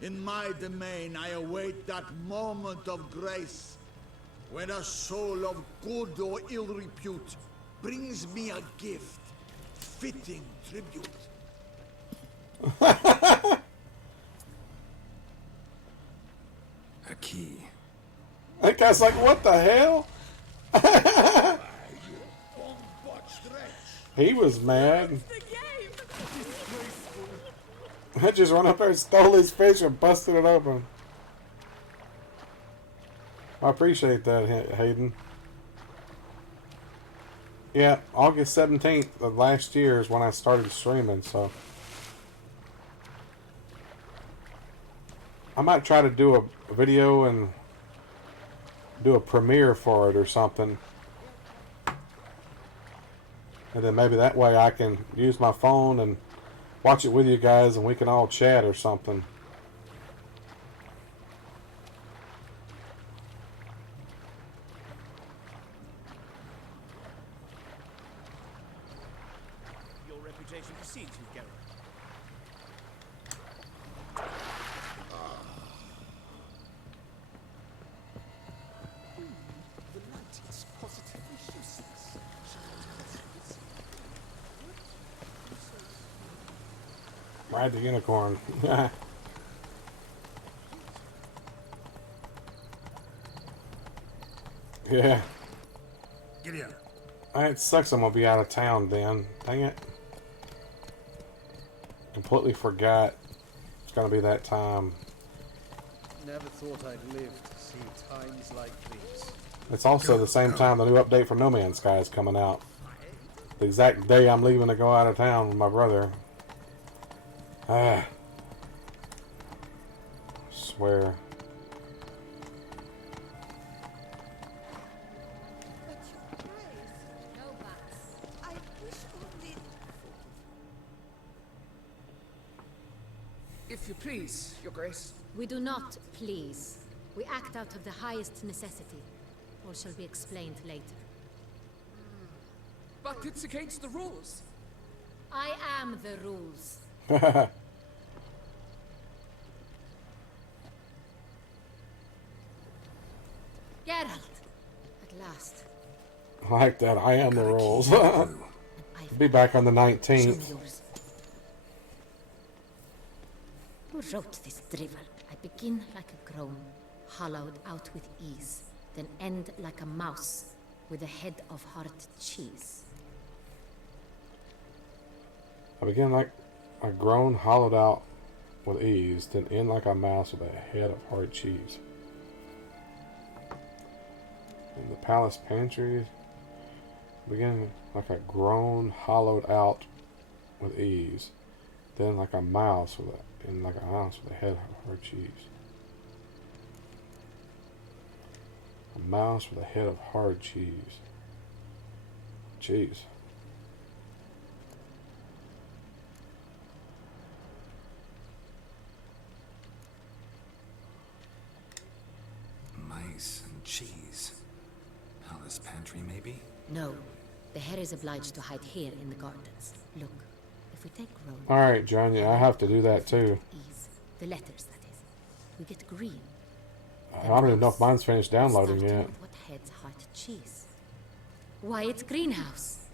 in my domain I await that moment of grace, when a soul of good or ill repute brings me a gift, fitting tribute. A key. That guy's like, what the hell? He was mad. I just run up there and stole his fish and busted it open. I appreciate that, Hayden. Yeah, August 17th of last year is when I started streaming, so I might try to do a video and do a premiere for it or something. And then maybe that way I can use my phone and watch it with you guys and we can all chat or something. Your reputation precedes you, Geralt. The light is positively useless. Ride the unicorn. Yeah. Get in. It sucks I'm gonna be out of town then. Dang it. Completely forgot it's gonna be that time. Never thought I'd live to see times like these. It's also the same time the new update for No Man's Sky is coming out. The exact day I'm leaving to go out of town with my brother. Ah. Swear. If you please, Your Grace. We do not please. We act out of the highest necessity. Or shall be explained later. But it's against the rules. I am the rules. Geralt! At last. I like that. I am the rules. Be back on the 19th. Who wrote this drivel? I begin like a groan, hollowed out with ease, then end like a mouse, with a head of hard cheese. I begin like a groan hollowed out with ease, then end like a mouse with a head of hard cheese. In the palace pantry, begin like a groan hollowed out with ease, then like a mouse with a head of hard cheese. A mouse with a head of hard cheese. Cheese. Mice and cheese. Palace pantry, maybe? No. The hare is obliged to hide here in the gardens. Look, if we take road... Alright, John, yeah, I have to do that too. Ease. The letters, that is. We get green. I don't even know if mine's finished downloading Starting yet. with what heads heart cheese? Why, it's greenhouse.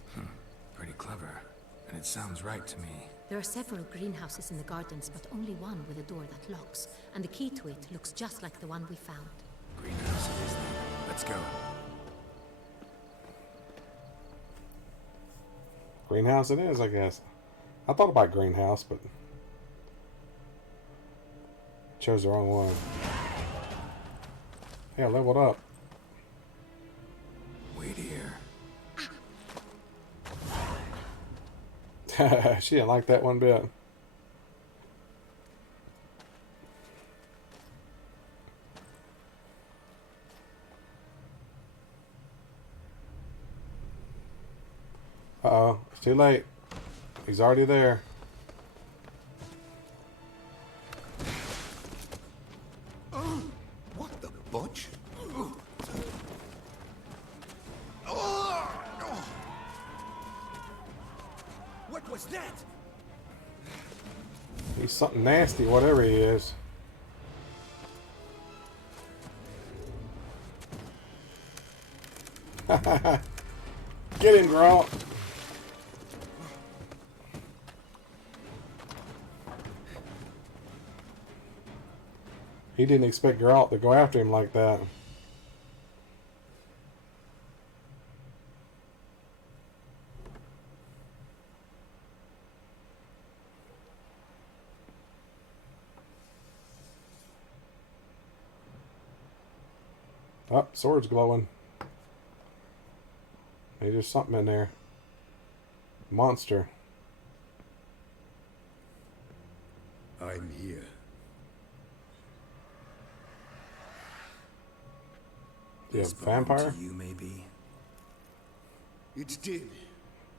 Pretty clever. And it sounds right to me. There are several greenhouses in the gardens, but only one with a door that locks. And the key to it looks just like the one we found. Greenhouse it is then. Let's go. Greenhouse it is, I guess. I thought about greenhouse, but chose the wrong one. Yeah, leveled up. Wait here. She didn't like that one bit. Uh-oh, it's too late. he's already there. What the butch? What was that? He's something nasty, whatever he is. Get him, Geralt. He didn't expect Geralt to go after him like that. Oh, sword's glowing. Maybe there's something in there. Monster. I'm here. Yeah, vampire? To you, maybe. It did,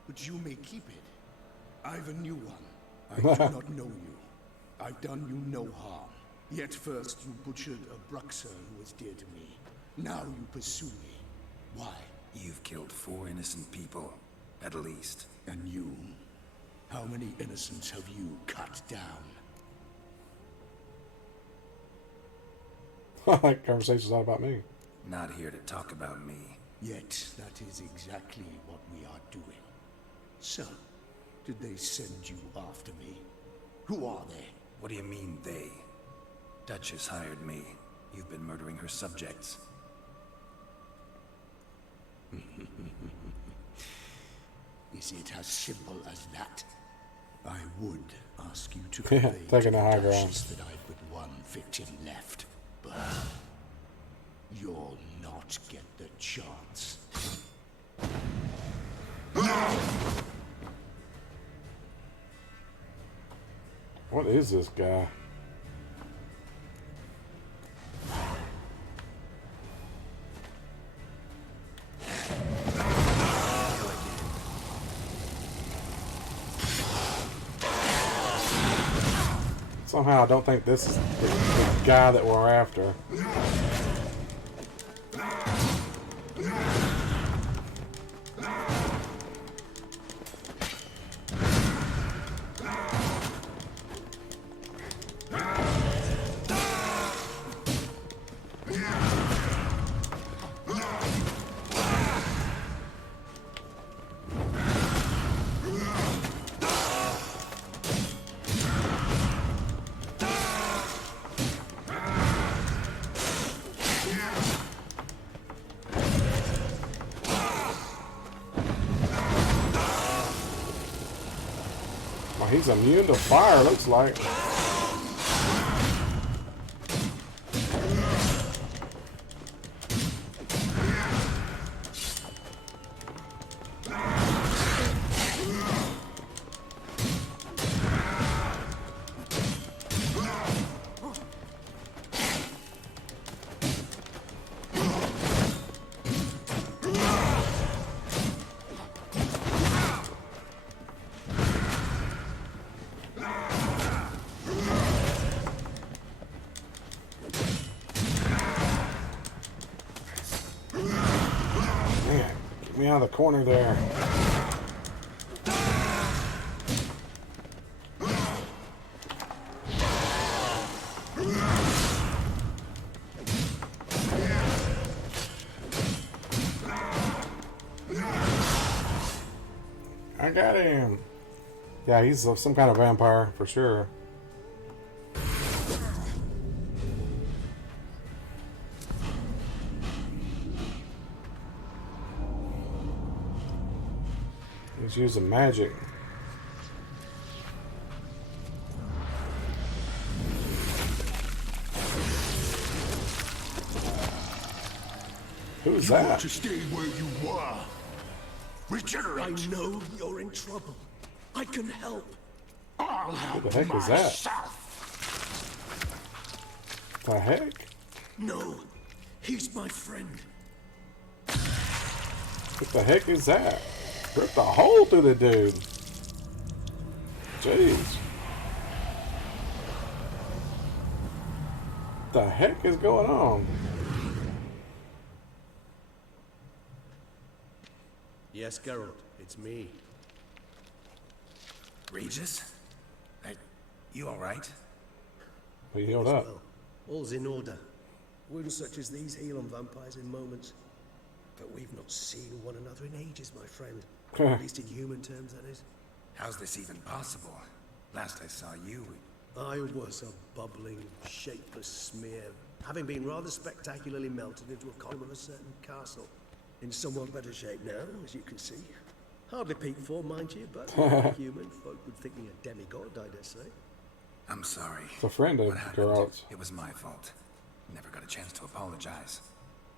but you may keep it. I've a new one. I do not know you. I've done you no harm. Yet first you butchered a Bruxer who was dear to me. Now you pursue me. Why? You've killed 4 innocent people, at least. And you? How many innocents have you cut down? That conversation's not about me. Not here to talk about me. Yet that is exactly what we are doing. So, did they send you after me? Who are they? What do you mean, they? Duchess hired me. You've been murdering her subjects. Is it as simple as that? I would ask you to convey to taking the the high ground. Duchess that I've but one victim left, but you'll not get the chance. What is this guy? Somehow I don't think this is the guy that we're after. He's immune to fire, looks like. Me out of the corner there. I got him. Yeah, he's some kind of vampire for sure. He's using magic. Who's You that? want to stay where you were. Regenerate. I know you're in trouble. I can help. I'll help Who the heck is that? myself. The heck? No, he's my friend. What the heck is that? Ripped a hole through the dude. Jeez. The heck is going on? Yes, Geralt, it's me. Regis? Hey, you alright? Well, you healed up. Well, all's in order. Wounds such as these heal on vampires in moments. But we've not seen one another in ages, my friend. At least in human terms, that is. How's this even possible? Last I saw you... I was a bubbling, shapeless smear, having been rather spectacularly melted into a column of a certain castle. In somewhat better shape now, as you can see. Hardly peak for, mind you, but human folk would think me a demigod, I dare say. I'm sorry. It's a friend of What happened? Geralt's. It was my fault. Never got a chance to apologize.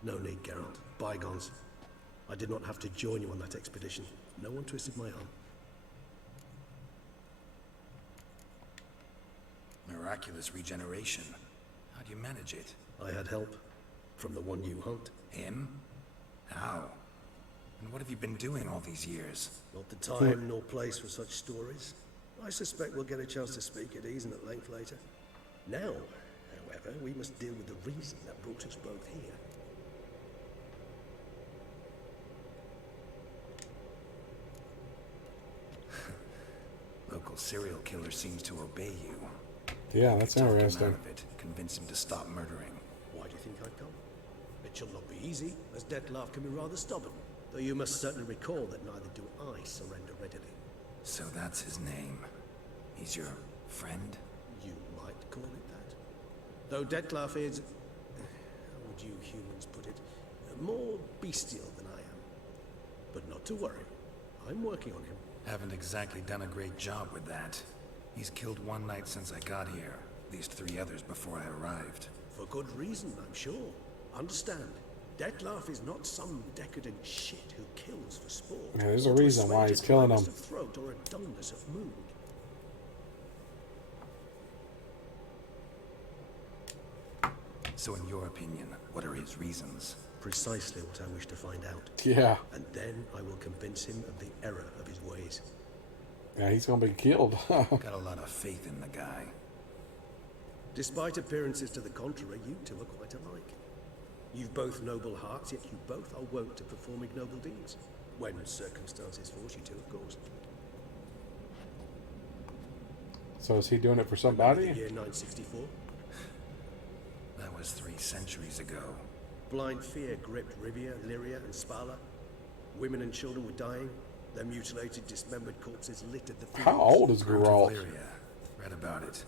No need, Geralt. Bygones. I did not have to join you on that expedition. No one twisted my arm. Miraculous regeneration. How do you manage it? I had help. From the one you hunt. Him? How? And what have you been doing all these years? Not the time nor place for such stories. I suspect we'll get a chance to speak at ease and at length later. Now, however, we must deal with the reason that brought us both here. Local serial killer seems to obey you. Yeah, that's Talk him interesting. out of it. Convince him to stop murdering. Why do you think I'd come? It shall not be easy, as Dettlaff can be rather stubborn. Though you must certainly recall that neither do I surrender readily. So that's his name. He's your friend? You might call it that. Though Dettlaff is, how would you humans put it, more bestial than I am. But not to worry. I'm working on him. Haven't exactly done a great job with that. He's killed one knight since I got here. At least 3 others before I arrived. For good reason, I'm sure. Understand, Dettlaff is not some decadent shit who kills for sport. Yeah, there's a or to reason why assuage he's a killing dryness them. of throat or a dullness of mood. So in your opinion, what are his reasons? Precisely what I wish to find out. Yeah. And then I will convince him of the error of his ways. Yeah, he's gonna be killed. Got a lot of faith in the guy. Despite appearances to the contrary, you two are quite alike. You've both noble hearts, yet you both are wont to perform ignoble deeds. When circumstances force you to, of course. So is he doing it for Remember somebody? the year 964? That was 3 centuries ago. Blind fear gripped Rivia, Lyria, and Spala. Women and children were dying. Their mutilated, dismembered corpses littered the fields. How old is Geralt? Read about it.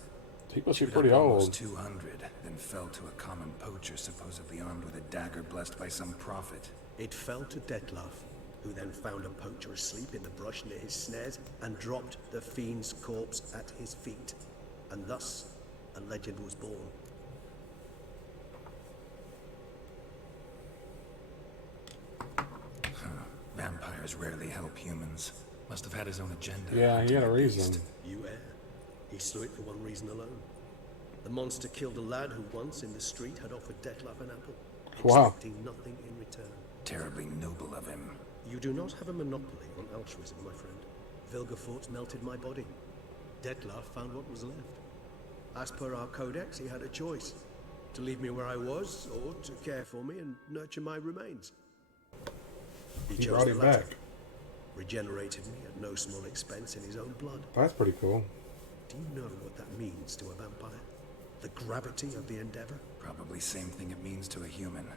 He must be Chewed pretty up almost old. 200, then fell to a common poacher supposedly armed with a dagger blessed by some prophet. It fell to Dettlaff, who then found a poacher asleep in the brush near his snares and dropped the fiend's corpse at his feet. And thus, a legend was born. Vampires rarely help humans. Must have had his own agenda. Yeah, he had a reason. You err. He slew it for one reason alone. The monster killed a lad who once in the street had offered Dettlaff an apple, Wow. expecting nothing in return. Terribly noble of him. You do not have a monopoly on altruism, my friend. Vilgefortz melted my body. Dettlaff found what was left. As per our codex, he had a choice. To leave me where I was, or to care for me and nurture my remains. He chose brought the him latter. back. Regenerated me at no small expense in his own blood. That's pretty cool. Do you know what that means to a vampire? The gravity of the endeavor? Probably same thing it means to a human.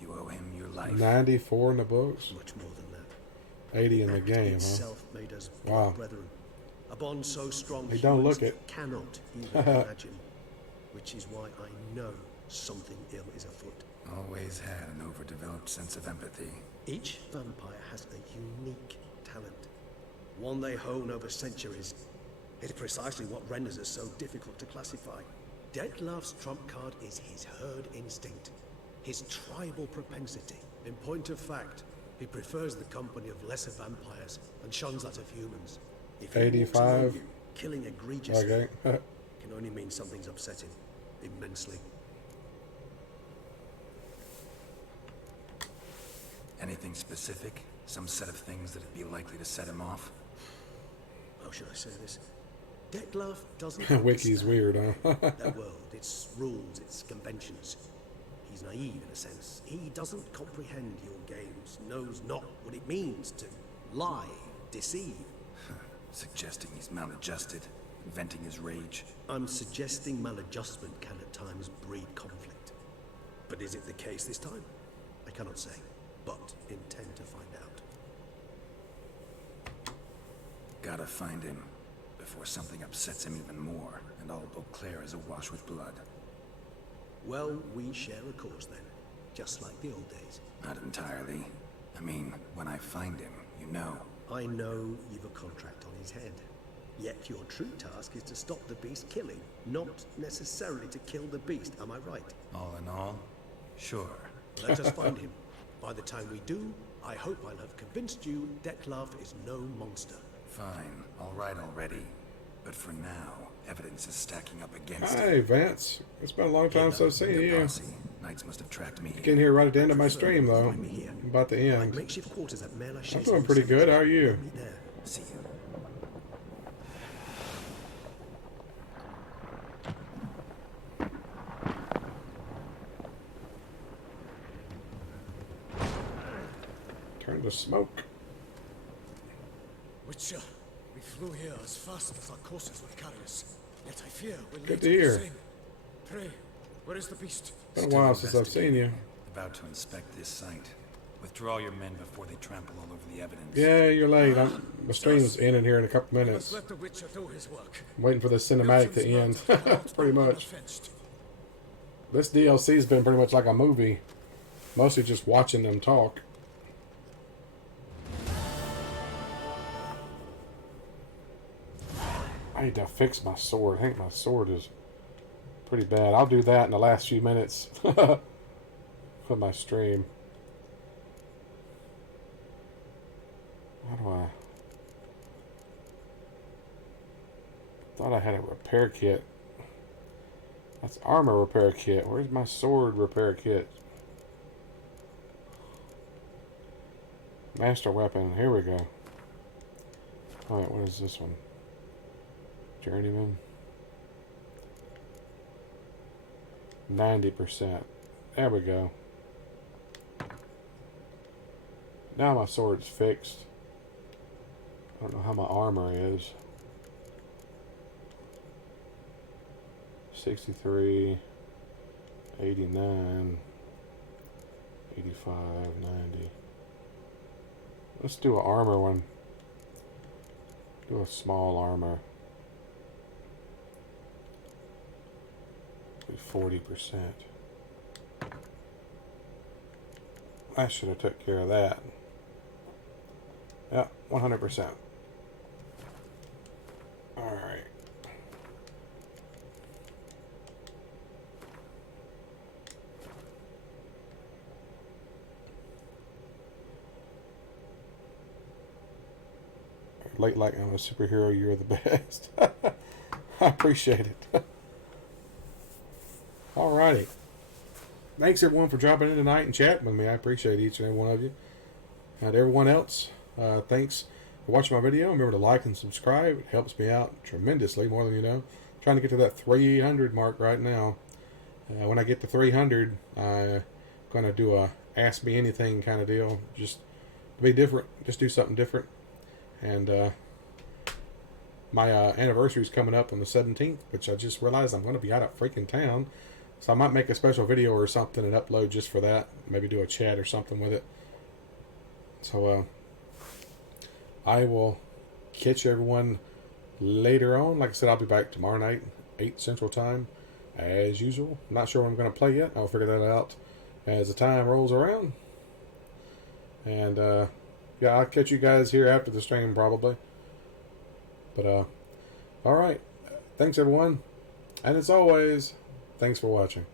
You owe him your life. 94 in the books. Much more than that. 80 in the Act game, huh? itself made us Wow. brethren. A bond so strong They don't humans look it. cannot even imagine. Which is why I know something ill is afoot. Always had an overdeveloped sense of empathy. Each vampire has a unique talent, one they hone over centuries. It's precisely what renders us so difficult to classify. Dettlaff's trump card is his herd instinct, his tribal propensity. In point of fact, he prefers the company of lesser vampires and shuns that of humans. If he walks among 85. you, killing egregiously Okay. can only mean something's upset him immensely. Anything specific? Some set of things that'd be likely to set him off? How should I say this? Detlef doesn't Wiki's weird, huh? their world, its rules, its conventions. He's naive in a sense. He doesn't comprehend your games, knows not what it means to lie, deceive. Suggesting he's maladjusted, venting his rage. I'm suggesting maladjustment can at times breed conflict. But is it the case this time? I cannot say, but intend to find out. Gotta find him before something upsets him even more, and all Beauclair is awash with blood. Well, we share a cause then, just like the old days. Not entirely. I mean, when I find him, you know. I know you've a contract on his head. Yet your true task is to stop the beast killing, not necessarily to kill the beast, am I right? All in all, sure. Let us find him. By the time we do, I hope I'll have convinced you Detlef is no monster. Fine, all right already. But for now, evidence is stacking up against Hey, him. Vance. It's been a long time since I've seen you. Knights must have tracked me. Getting here right at the end of my stream, though. About the end. Makeshift quarters at Mère I'm doing pretty good. How are you? See you. Turn to smoke. Witcher, we flew here as fast as our courses would carry us. Yet I fear we'll Good need to do the hear. same. Pray, where is the beast? Been a while since I've seen you. About to inspect this site. Withdraw your men before they trample all over the evidence. Yeah, you're late. My stream's ending here in a couple We minutes. must let the Witcher do his work. I'm waiting for the cinematic to end. Pretty much. This DLC's been pretty much like a movie. Mostly just watching them talk. I need to fix my sword. I think my sword is pretty bad. I'll do that in the last few minutes of my stream. How do I... thought I had a repair kit. That's armor repair kit. Where's my sword repair kit? Master weapon. Here we go. Alright, what is this one? Journeyman. 90%. There we go. Now my sword's fixed. I don't know how my armor is. 63, 89, 85, 90. Let's do an armor one. Do a small armor. 40%. I should have took care of that. Yeah, 100%. Alright. Late like I'm a superhero, you're the best. I appreciate it. Alrighty. Thanks everyone for dropping in tonight and chatting with me. I appreciate each and every one of you. And everyone else, thanks for watching my video. Remember to like and subscribe. It helps me out tremendously, more than you know. Trying to get to that 300 mark right now. When I get to 300, I'm going to do a Ask Me Anything kind of deal. Just to be different. Just do something different. And my anniversary is coming up on the 17th, which I just realized I'm going to be out of freaking town. So I might make a special video or something and upload just for that. Maybe do a chat or something with it. So I will catch everyone later on. Like I said, I'll be back tomorrow night, 8 Central Time, as usual. I'm not sure what I'm going to play yet. I'll figure that out as the time rolls around. And yeah, I'll catch you guys here after the stream probably. But alright. Thanks everyone. And as always, thanks for watching.